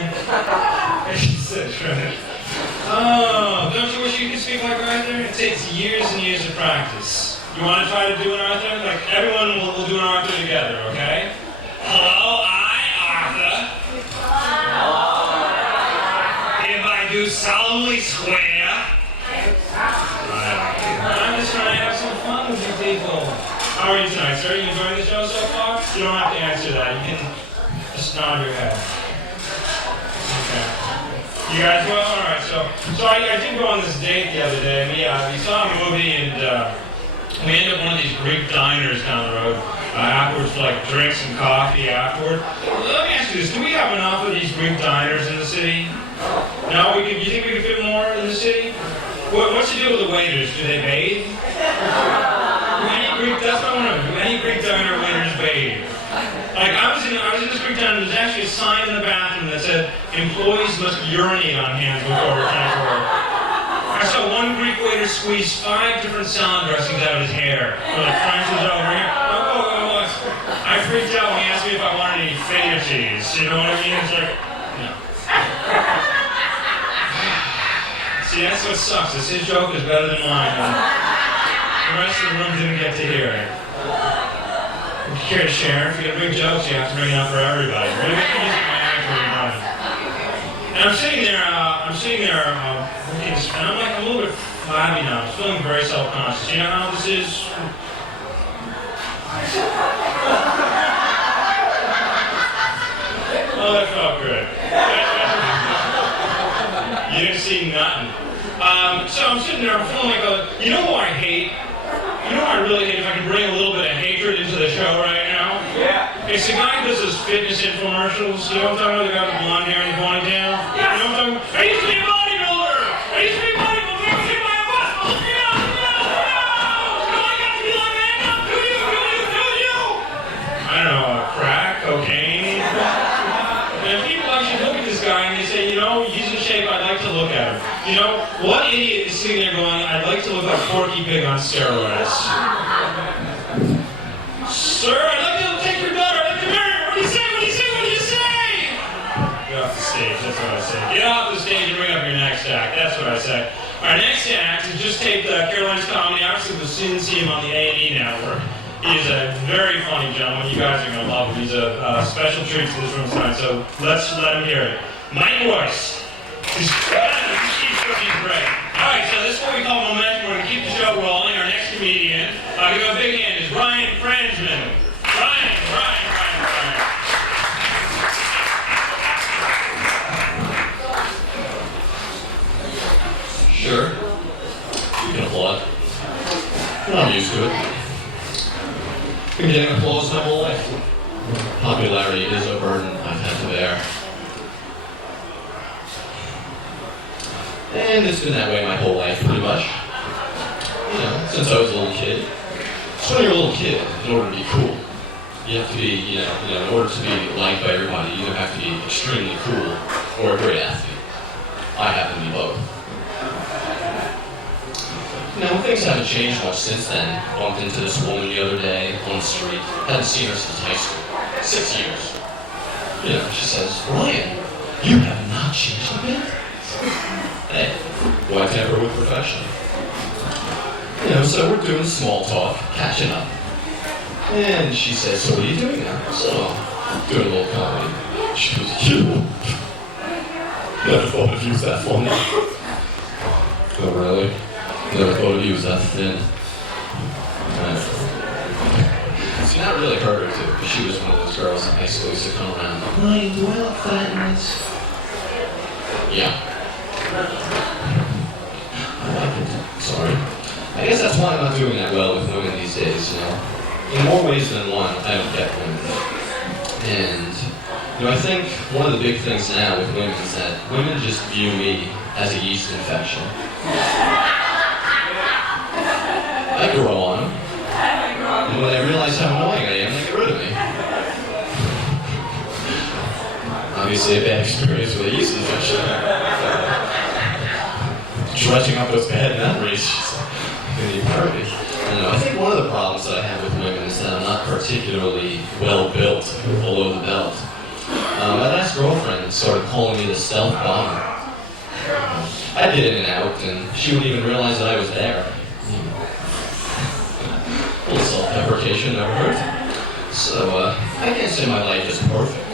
Oh, don't you wish you could speak like Arthur? It takes years and years of practice. You want to try to do an Arthur? Like, everyone will do an Arthur together, okay? Hello, Arthur. If I do solemnly swear. I'm just trying to have some fun with you people. How are you tonight, sir? Are you enjoying the show so far? You don't have to answer that. You can just nod your head. Okay. You guys well? All right. So I did go on this date the other day. We saw a movie and we ended up one of these Greek diners down the road. Afterwards, for like drinks and coffee afterward. Let me ask you this: do we have enough of these Greek diners in the city? No, you think we could fit more in the city? What's the deal with the waiters? Do they bathe? That's what I want to know. Do any Greek diner waiters bathe? Like, I was in this Greek diner, there's actually a sign in the bathroom that said, employees must urinate on hands before returning to work. I saw one Greek waiter squeeze 5 different salad dressings out of his hair. Like, French was over here. I freaked out when he asked me if I wanted any feta cheese. You know what I mean? It's like, no. See, that's what sucks. Is his joke is better than mine. The rest of the room didn't get to hear it. Would you care to share? If you got big jokes, you have to bring it up for everybody. Really good music, my act for money. And I'm sitting there, looking, and I'm like a little bit flabby now. I'm feeling very self-conscious. You know how this is? Oh, that felt good. You didn't see nothing. So I'm sitting there, I'm feeling like you know who I hate? You know what I really hate? If I can bring a little bit of hatred into the show right now? Yeah. It's the guy who does those fitness infomercials. You know what I'm talking about? The guy with the blonde hair and the ponytail? You know what I'm talking about? I used to be a bodybuilder! I used to be a bodybuilder! Never take my muscles! No! Do I got to be like that now? Do you? I don't know, crack, cocaine. And people actually look at this guy and they say, you know, he's in shape, I'd like to look at him. You know, what idiot is sitting there going, I'd like to look like Porky Pig on steroids? Sir, I'd like to take your daughter, I'd like to marry her. What do you say? What do you say? What do you say? Get off the stage, that's what I say. Get off the stage and bring up your next act, that's what I say. Our next act is just taped Caroline's Comedy. Obviously, we'll soon see him on the A&E network. He's a very funny gentleman. You guys are going to love him. He's a special treat to this room tonight, so let's let him hear it. Mike Royce. He's great. All right, so this is what we call momentum. We're going to keep the show rolling. Our next comedian, give him a big hand, is Ryan Franzman. Ryan. Sure. You can applaud. I'm used to it. Been getting applause my whole life. Popularity is a burden I've had to bear. And it's been that way my whole life, pretty much. You know, since I was a little kid. So when you're a little kid, in order to be cool, you have to be, you know, in order to be liked by everybody, you either have to be extremely cool or a great athlete. I happen to be both. Now, things haven't changed much since then. Bumped into this woman the other day on the street. Hadn't seen her since high school. 6 years. You know, she says, Ryan, you have not changed a bit. Hey, why tamper with perfection? You know, so we're doing small talk, catching up. And she says, so what are you doing now? So, doing a little comedy. She goes, you? Never thought I'd use that phone. Oh, really? Never thought of you as that thin. See, that really hurt her too, because she was one of those girls in high school who used to come around. Ryan, do I look fat in this? Yeah. I like it. Sorry. I guess that's why I'm not doing that well with women these days, you know. In more ways than one, I don't get women. And, you know, I think one of the big things now with women is that women just view me as a yeast infection. I grow on them. And when they realize how annoying I am, they get rid of me. Obviously a bad experience with a yeast infection. Dredging up those bad memories. I think one of the problems that I have with women is that I'm not particularly well built below the belt. My last girlfriend started calling me the stealth bomber. I'd get in and out, and she wouldn't even realize that I was there. A little self-deprecation never hurt. So, I can't say my life is perfect.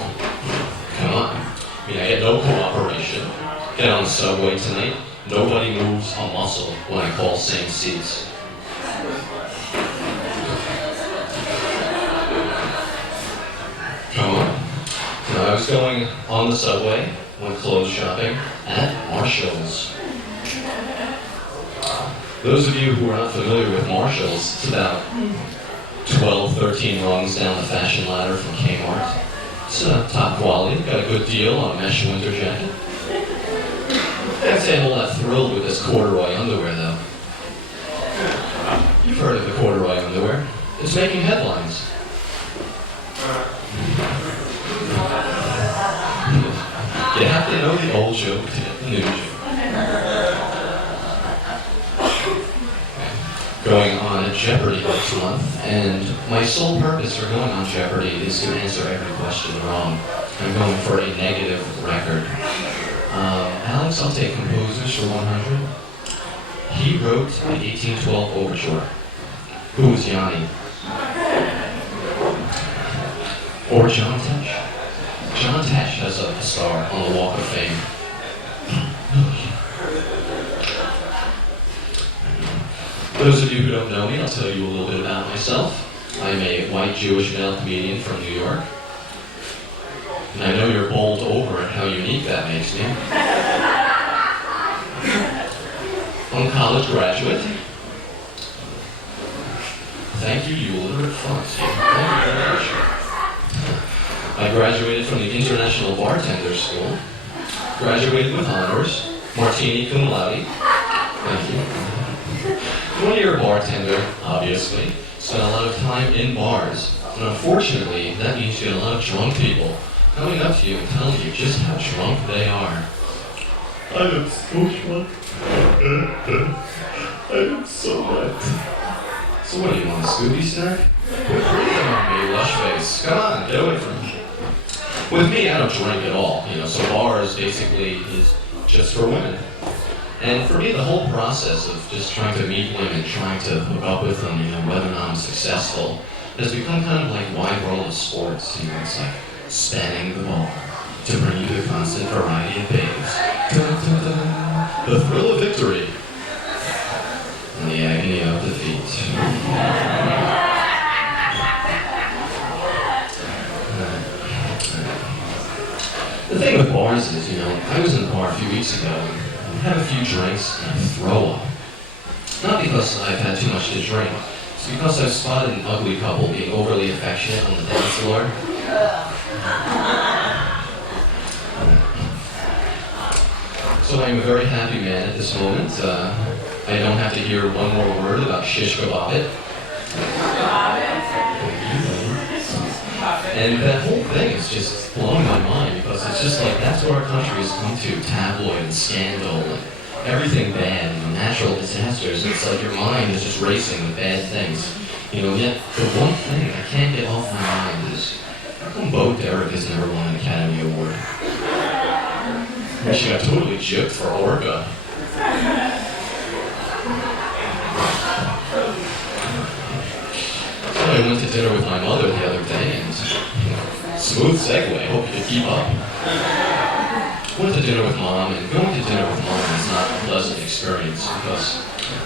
Come on. I mean, I get no cooperation. Get on the subway tonight. Nobody moves a muscle when I call same seats. Come on. Now, I was going on the subway, went clothes shopping at Marshall's. Those of you who are not familiar with Marshall's, it's about 12, 13 rungs down the fashion ladder from Kmart. It's top quality, got a good deal on a mesh winter jacket. I'd say I'm a lot thrilled with this corduroy underwear, though. You've heard of the corduroy underwear. It's making headlines. You have to know the old joke to get the new joke. Going on Jeopardy next month, and my sole purpose for going on Jeopardy is to answer every question wrong. I'm going for a negative record. Alex, I'll take composers for 100. He wrote the 1812 Overture. Who was Yanni? Or John Tesh? John Tesh has a star on the Walk of Fame. Those of you who don't know me, I'll tell you a little bit about myself. I'm a white Jewish male comedian from New York. And I know you're bowled over at how unique that makes me. I'm a college graduate. Thank you, you illiterate fonts. Thank you very much. I graduated from the International Bartender School. Graduated with honors. Martini cum laude. Thank you. 20-year bartender, obviously. Spent a lot of time in bars. And unfortunately, that means you get a lot of drunk people coming up to you and telling you just how drunk they are. I am so drunk. I am so wet. So what do you want, a Scooby snack? Quit breathing on me, lush face. Come on, get away from me. With me, I don't drink at all, so bars basically is just for women. And for me, the whole process of just trying to meet women, trying to hook up with them, whether or not I'm successful, has become kind of like wide world of sports. It's like spanning the ball to bring you the constant variety of babes. The thrill of victory and the agony of defeat. The thing with bars is, I was in a bar a few weeks ago and had a few drinks and I throw up. Not because I've had too much to drink, it's because I've spotted an ugly couple being overly affectionate on the dance floor. So I'm a very happy man at this moment. I don't have to hear one more word about shish kebab it. And that whole thing is just blowing my mind because it's just like that's where our country has come to, tabloid and scandal and everything bad and natural disasters. It's like your mind is just racing with bad things. Yet the one thing I can't get off my mind is how come Bo Derek has never won an Academy Award? She got totally juked for Orca. So I went to dinner with my mother the other day, and smooth segue, hope you can keep up. Went to dinner with mom, and going to dinner with mom is not a pleasant experience because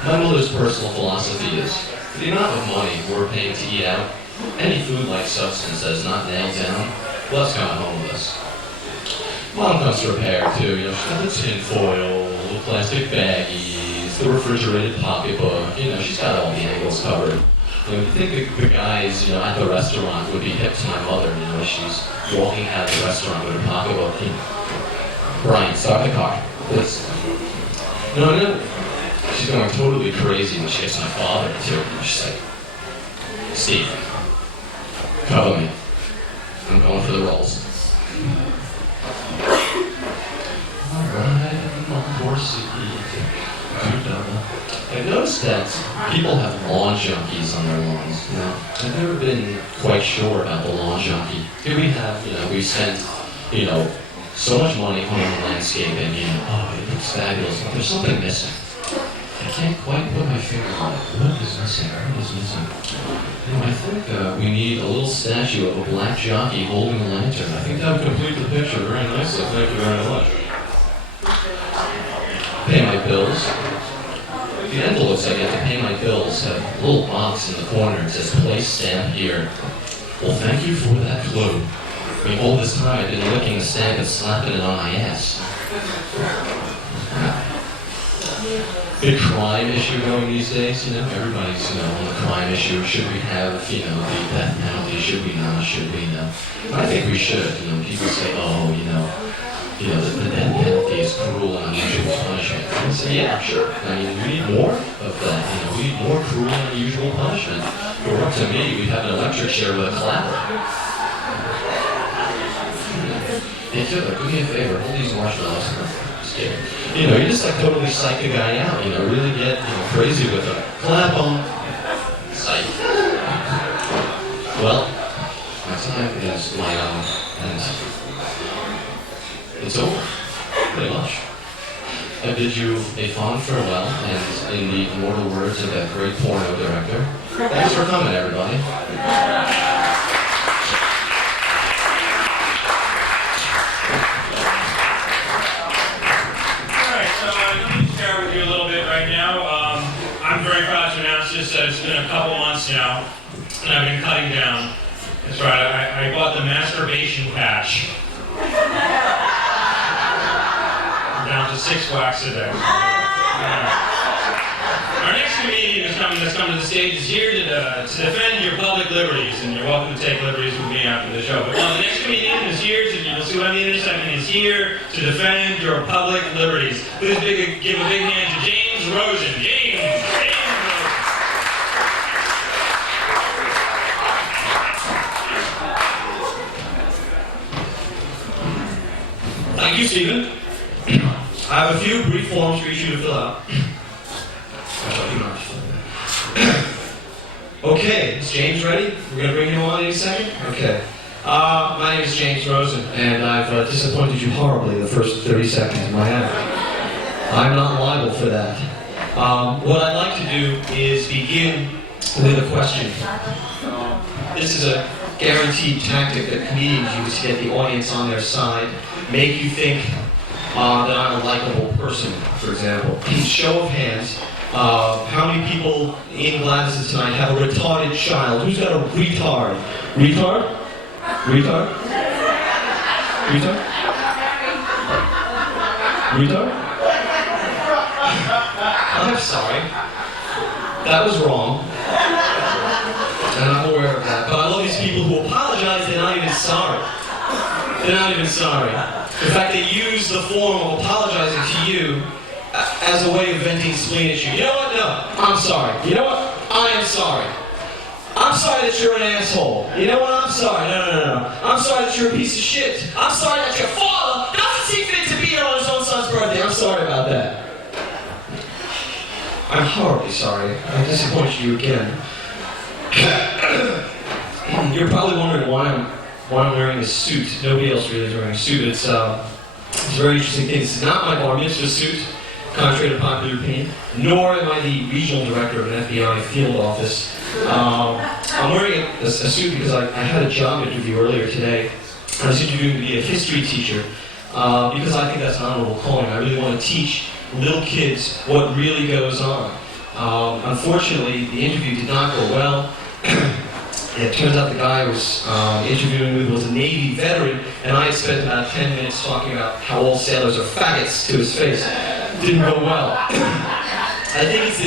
my mother's personal philosophy is for the amount of money we're paying to eat out, any food-like substance that is not nailed down, let's come home with us. Mom comes prepared too, she's got the tin foil, the plastic baggies, the refrigerated pocketbook, she's got all the angles covered. You think the guys, at the restaurant would be hip to my mother, as she's walking out of the restaurant with her pocketbook. Brian, start the car. Please. No. She's going totally crazy when she gets my father, too. She's like, Steve, cover me. I'm going for the rolls. Alright, I'm on board, I've noticed that people have lawn junkies on their lawns. Now, I've never been quite sure about the lawn junkie. Here we have, we spent, so much money on the landscaping, oh, it looks fabulous, but there's something missing. I can't quite put my finger on it. What is missing? What is missing? I think we need a little statue of a black jockey holding a lantern. I think that would complete the picture very nicely. Thank you very much. Pay my bills. The envelopes I get to pay my bills have a little box in the corner that says place stamp here. Well, thank you for that clue. I mean, all this time I've been licking a stamp and slapping it on my ass. Big crime issue going these days, everybody's, on the crime issue. Should we have, the death penalty? Should we not? Should we, I think we should. People say, oh, the death penalty is cruel and unusual punishment. I say, yeah, sure. I mean, we need more of that. We need more cruel and unusual punishment. If it were up to me, we'd have an electric chair with a clapper. Hey, Killer, do me a favor. Hold these marshmallows. Just kidding. You just totally psych a guy out. Really get crazy with a clap on. Psych. Well, my time is my own, and it's over, pretty much. I bid you a fond farewell, and in the immortal words of that great porno director, thanks for coming, everybody. I'm very proud to announce this that it's been a couple months now, and I've been cutting down. That's right, I bought the masturbation patch. I'm down to 6 whacks a day. Our next comedian that's come to the stage is here to defend your public liberties, and you're welcome to take liberties with me after the show. But the next comedian is here you'll see what I mean in a second, is here to defend your public liberties. Please give a big hand to James Rosen. James Rosen. Thank you, Stephen. I have a few brief forms for each of you to fill out. Okay, is James ready? We're going to bring him on in a second? Okay. My name is James Rosen, and I've disappointed you horribly the first 30 seconds of my act. I'm not liable for that. What I'd like to do is begin with a question. This is a guaranteed tactic that comedians use to get the audience on their side, make you think that I'm a likable person, for example. Show of hands. How many people in Gladys's tonight have a retarded child? Who's got a retard? Retard? Retard? Retard? Retard? I'm sorry. That was wrong. And I'm aware of that. But I love these people who apologize, they're not even sorry. They're not even sorry. In fact, they use the form of apologizing to you as a way of venting spleen at you. You know what? No, I'm sorry. You know what? I am sorry. I'm sorry that you're an asshole. You know what? I'm sorry. No. I'm sorry that you're a piece of shit. I'm sorry that your father doesn't see fit to be here on his own son's birthday. I'm sorry about that. I'm horribly sorry. I disappointed you again. You're probably wondering why I'm wearing a suit. Nobody else really is wearing a suit. It's a very interesting thing. This is not my bar mitzvah suit, contrary to popular opinion, nor am I the regional director of an FBI field office. I'm wearing a suit because I had a job interview earlier today. I was interviewing to be a history teacher because I think that's an honorable calling. I really want to teach little kids what really goes on. Unfortunately, the interview did not go well. It turns out the guy I was interviewing with was a Navy veteran, and I had spent about 10 minutes talking about how all sailors are faggots to his face. Didn't go well. I think it's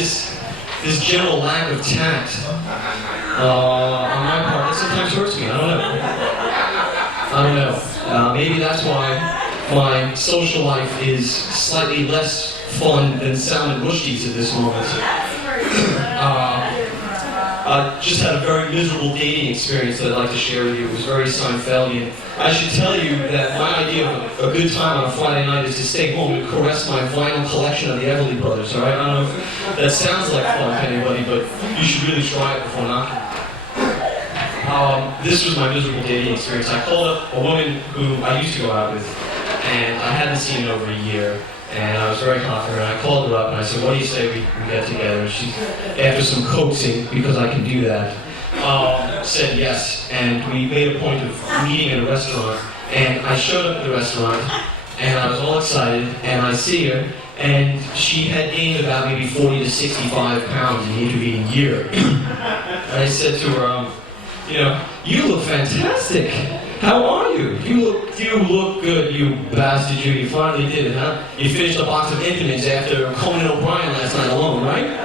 this general lack of tact on my part that sometimes hurts me. I don't know. Maybe that's why my social life is slightly less fun than Salman Rushdie's at this moment. just had a very miserable dating experience that I'd like to share with you. It was very Seinfeldian. I should tell you that my idea of a good time on a Friday night is to stay home and caress my vinyl collection of the Everly Brothers, all right? I don't know if that sounds like fun to anybody, but you should really try it before knocking. This was my miserable dating experience. I called up a woman who I used to go out with, and I hadn't seen in over a year. And I was very hot for her, and I called her up and I said, what do you say we get together? And she, after some coaxing, because I can do that, said yes. And we made a point of meeting at a restaurant. And I showed up at the restaurant, and I was all excited, and I see her, and she had gained about maybe 40 to 65 pounds in the intervening year. And I said to her, you look fantastic. How are you? You look good, you bastard, you. You finally did it, huh? You finished a box of Infinits after Conan O'Brien last night alone, right? No,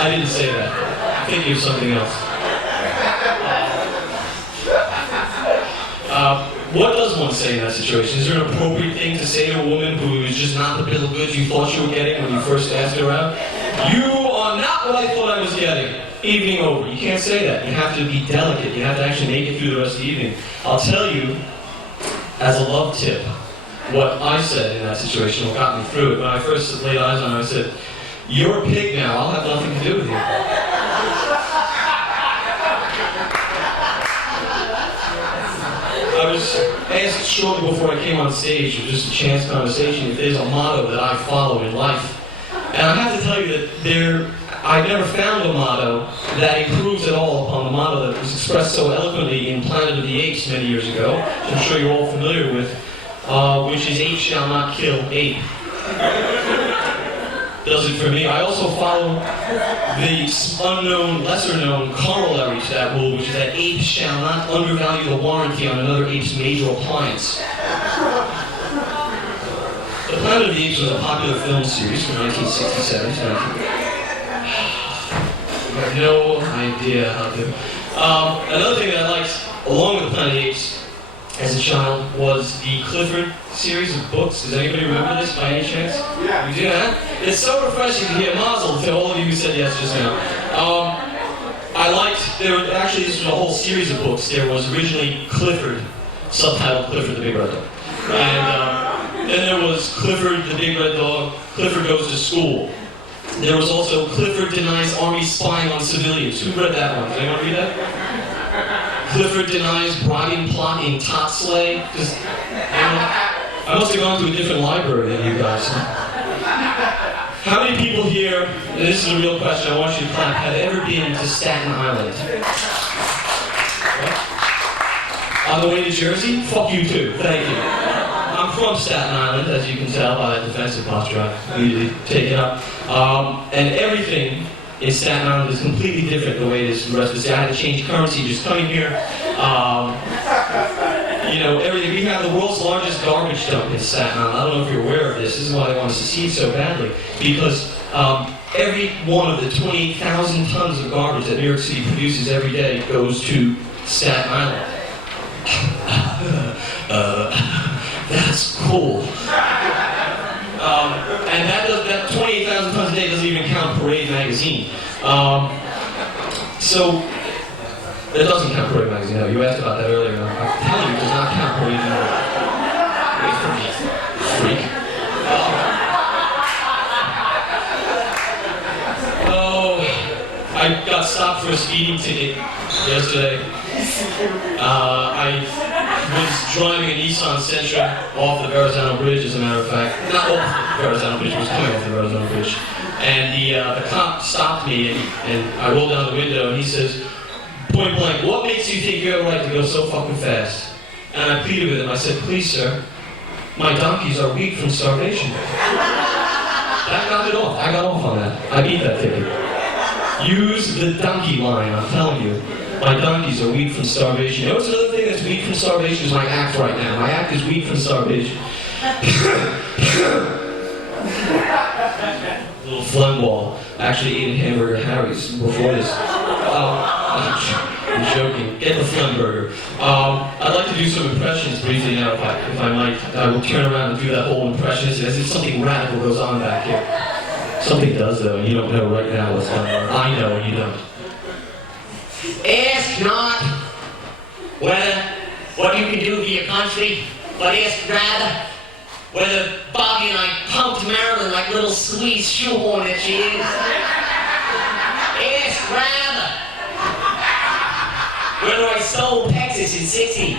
I didn't say that. I'm thinking of something else. What does one say in that situation? Is there an appropriate thing to say to a woman who is just not the bill of goods you thought you were getting when you first asked her out? You are not what I thought I was getting. Evening over. You can't say that. You have to be delicate. You have to actually make it through the rest of the evening. I'll tell you, as a love tip, what I said in that situation, what got me through it. When I first laid eyes on her, I said, you're a pig now. I'll have nothing to do with you. I was asked shortly before I came on stage, it was just a chance conversation, if there's a motto that I follow in life. And I have to tell you that I never found a motto that improves at all upon the motto that was expressed so eloquently in Planet of the Apes many years ago, which I'm sure you're all familiar with, which is ape shall not kill ape. Does it for me. I also follow the unknown, lesser-known corollary to that rule, which is that apes shall not undervalue the warranty on another ape's major appliance. The Planet of the Apes was a popular film series from 1967 to 19... I have no idea how to... another thing that I liked, along with the Planet of the Apes, as a child, was the Clifford series of books. Does anybody remember this by any chance? Yeah. You do that? It's so refreshing to hear mazel to all of you who said yes just now. This was a whole series of books. There was originally Clifford, subtitled Clifford the Big Red Dog. And then there was Clifford the Big Red Dog, Clifford Goes to School. There was also Clifford Denies Army Spying on Civilians. Who read that one? Does anyone read that? Clifford Denies Bribing Plot in Tot Slay. I must have gone to a different library than you guys. How many people here, and this is a real question, I want you to clap, have ever been to Staten Island? What? On the way to Jersey? Fuck you too. Thank you. I'm from Staten Island, as you can tell by that defensive posture I immediately take it up. And everything in Staten Island is completely different the way it is in the rest of the city. I had to change currency just coming here. Everything. We have the world's largest garbage dump in Staten Island. I don't know if you're aware of this. This is why they want to secede so badly. Because every one of the 28,000 tons of garbage that New York City produces every day goes to Staten Island. That's cool. And that 28,000 tons a day doesn't even count Parade magazine. So it doesn't count Parade magazine. No, you asked about that earlier. I'm telling you, it does not count Parade magazine. Wait for me, freak. I got stopped for a speeding ticket yesterday. I was driving a Nissan Sentra off the Verrazano Bridge, as a matter of fact. Not off the Verrazano Bridge, it was coming off the Verrazano Bridge. And the cop stopped me, and I rolled down the window, and he says, point blank, what makes you think you have a right to go so fucking fast? And I pleaded with him. I said, please, sir, my donkeys are weak from starvation. That knocked it off. I got off on that. I beat that ticket. Use the donkey line, I'm telling you. My donkeys are weak from starvation. You know what's another thing that's weak from starvation is my act right now. My act is weak from starvation. Little phlegm ball. Actually ate a hamburger at Harry's before this. I'm joking. Get the phlegm burger. I'd like to do some impressions briefly now, if I might. I will turn around and do that whole impression as if something radical goes on back here. Something does though, and you don't know right now what's going on. I know, and you don't. Ask not whether what you can do for your country, but ask rather whether Bobby and I pumped Marilyn like little squeeze shoehorn that she is. Ask rather whether I stole Texas in '60.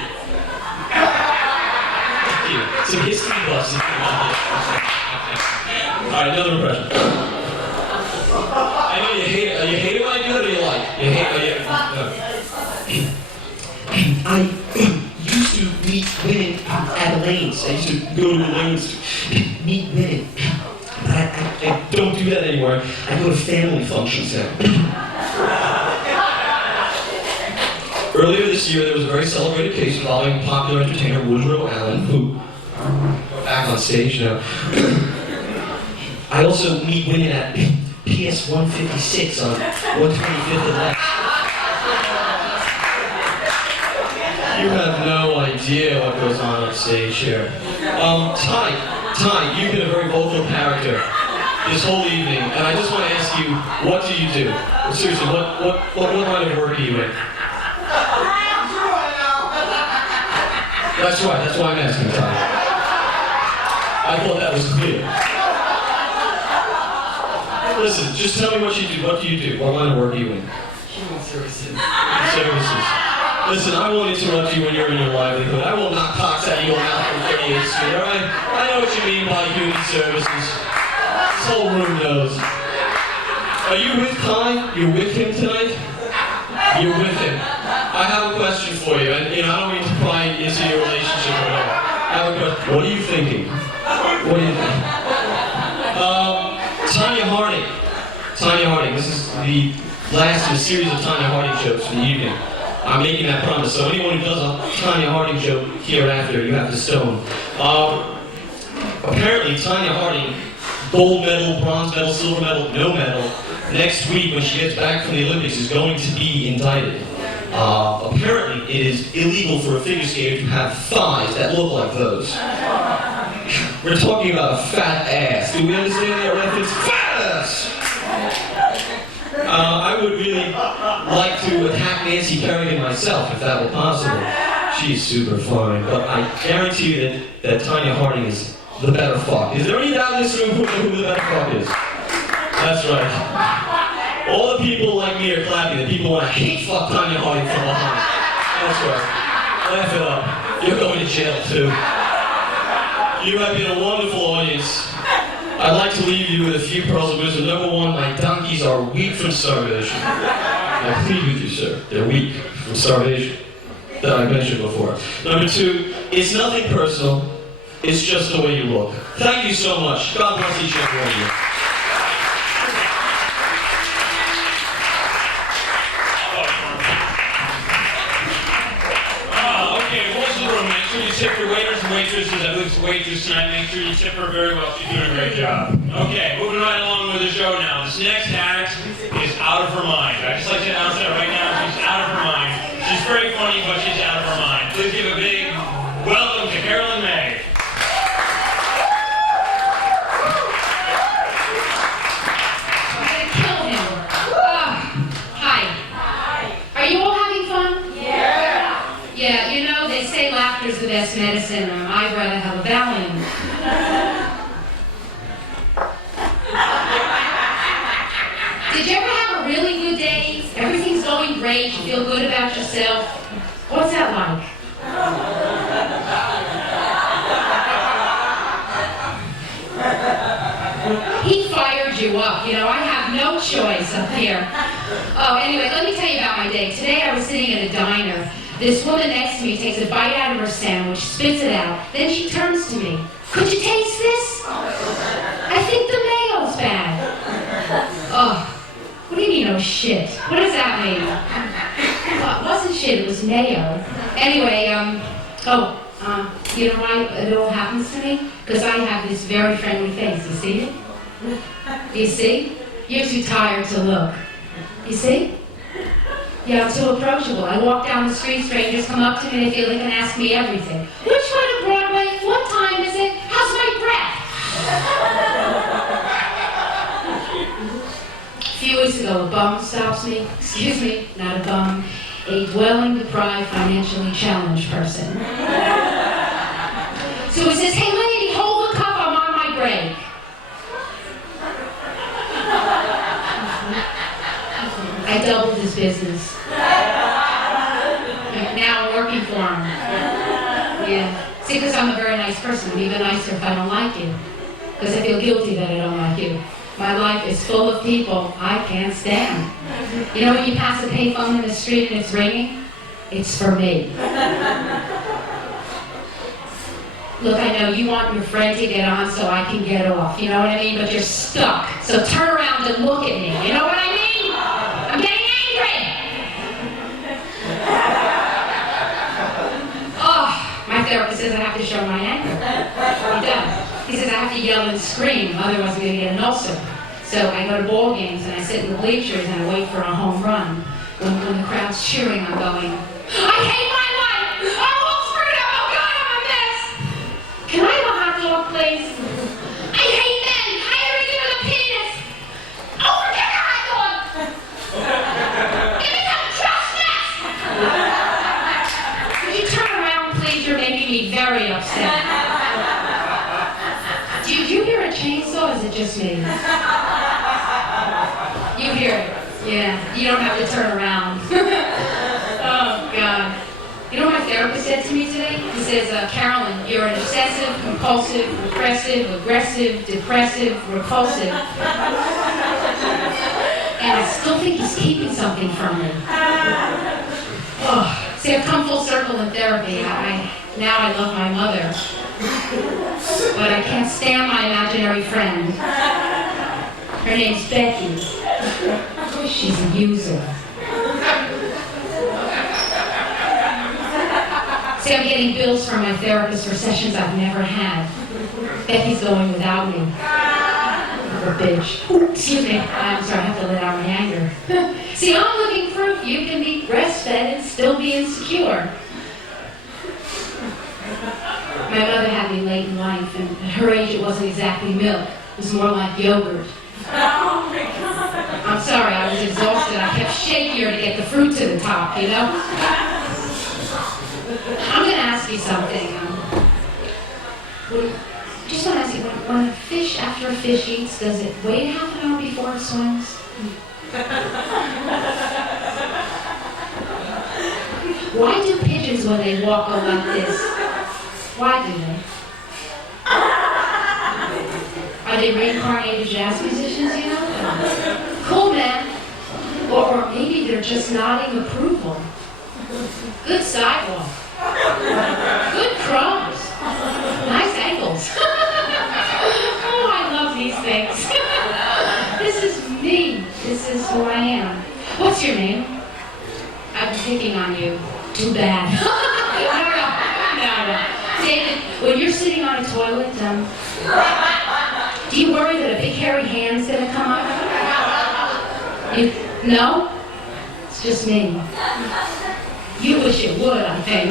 Thank you. Some history buffs. Alright, another impression. I know you hate it. You hate it when I do it, or you like? You hate it. I used to meet women at Elaine's. I used to go to Elaine's to meet women. But I don't do that anymore. I go to family functions now. Earlier this year, there was a very celebrated case involving popular entertainer Woodrow Allen, who back on stage now. I also meet women at PS 156 on 125th and Lex. You have no idea what goes on stage here. Ty, you've been a very vocal character this whole evening, and I just want to ask you, what do you do? Seriously, what line of work are you in? That's right, that's why I'm asking, Ty. I thought that was clear. Listen, just tell me what you do. What do you do? What line of work are you in? Human services. Services. Listen, I won't interrupt you when you're in your livelihood. I will not cocks out of your mouth from 38th Street, alright? I know what you mean by human services. This whole room knows. Are you with Ty? You're with him tonight? You're with him. I have a question for you, and I don't mean to pry into your relationship at all. I have a question. What are you thinking? What do you think? Tanya Harding. Tanya Harding. This is the last in a series of Tanya Harding jokes for the evening. I'm making that promise. So anyone who does a Tanya Harding joke hereafter, you have to stone. Apparently, Tanya Harding, gold medal, bronze medal, silver medal, no medal, next week when she gets back from the Olympics is going to be indicted. Apparently, it is illegal for a figure skater to have thighs that look like those. We're talking about a fat ass. Do we understand that reference? Fat ass! I would really like to attack Nancy Kerrigan myself, if that were possible. She's super fine, but I guarantee you that Tanya Harding is the better fuck. Is there any doubt in this room who the better fuck is? That's right. All the people like me are clapping. The people want to hate fuck Tanya Harding from behind. That's right. Laugh it up. You're going to jail too. You have been a wonderful audience. I'd like to leave you with a few pearls of wisdom. Number one, my donkeys are weak from starvation. I plead with you, sir. They're weak from starvation. That I mentioned before. Number two, it's nothing personal. It's just the way you look. Thank you so much. God bless each and every one of you. Tip your waiters and waitresses, at least waitress tonight. Make sure you tip her very well. She's doing a great job. Okay, moving right along with the show now. This next act is out of her mind. I just like to announce that right now. She's out of her mind. She's very funny, but she's out of her mind. Please give a big welcome to Carolyn May. I'm gonna kill him. Hi. Are you all having fun? Yeah, they say laughter's the best medicine. I'd rather have a Valium. Did you ever have a really good day? Everything's going great. You feel good about yourself. What's that like? He fired you up. I have no choice up here. Oh, anyway, let me tell you about my day. Today I was sitting at a diner. This woman next to me takes a bite out of her sandwich, spits it out, then she turns to me. Could you taste this? I think the mayo's bad. Oh, what do you mean, oh shit? What does that mean? Well, it wasn't shit, it was mayo. Anyway, you know why it all happens to me? Because I have this very friendly face, you see it? You see? You're too tired to look. You see? Yeah, I'm too approachable. I walk down the street, strangers come up to me, they feel they can ask me everything. Which way to Broadway? What time is it? How's my breath? ago, a bum stops me. Excuse me, not a bum. A dwelling-deprived, financially challenged person. So he says, "Hey lady, hold the cup, I'm on my break." I doubled his business. Now I'm working for him. Yeah. See, because I'm a very nice person. I'm even nicer if I don't like you. Because I feel guilty that I don't like you. My life is full of people I can't stand. You know when you pass a payphone in the street and it's ringing? It's for me. Look, I know you want your friend to get on so I can get off. You know what I mean? But you're stuck. So turn around and look at me. You know what I mean? I'm getting angry. Oh, my therapist says I have to show my anger. He does. He says I have to yell and scream, otherwise I'm going to get an ulcer. So I go to ball games and I sit in the bleachers and I wait for a home run. When the crowd's cheering, I'm going, "I hate my life! I'm all screwed up! Oh God, I'm a mess! Can I have a hot dog, please? I hate men! Hiring you with a penis! Oh, forget the hot dog! Give me some justice! Could you turn around, please? You're making me very upset. Do you hear a chainsaw, or is it just me? You hear it. Yeah, you don't have to turn around. Oh, God. You know what my therapist said to me today? He says, "Carolyn, you're an obsessive, compulsive, repressive, aggressive, depressive, repulsive." And I still think he's keeping something from me. Oh, see, I've come full circle in therapy. Now I love my mother. But I can't stand my imaginary friend. Her name's Becky. She's a user. See, I'm getting bills from my therapist for sessions I've never had. Becky's going without me. A bitch. Ooh, excuse me. I'm sorry, I have to let out my anger. See, I'm looking proof you can be breastfed and still be insecure. My mother had me late in life, and at her age it wasn't exactly milk. It was more like yogurt. I'm sorry, I was exhausted. I kept shaking her to get the fruit to the top, you know? I'm going to ask you something. Just want to ask you, when a fish, after a fish eats, does it wait half an hour before it swims? Why do pigeons, when they walk, go like this? Why do they? Are they reincarnated jazz musicians, you know? Cool, man. Or maybe they're just nodding approval. Good sidewalk. Good crumbs. Nice ankles. Oh, I love these things. This is me. This is who I am. What's your name? I've been picking on you. Too bad. No. David, when you're sitting on a toilet, do you worry that a big hairy hand's gonna come up? No? It's just me. You wish it would, I think.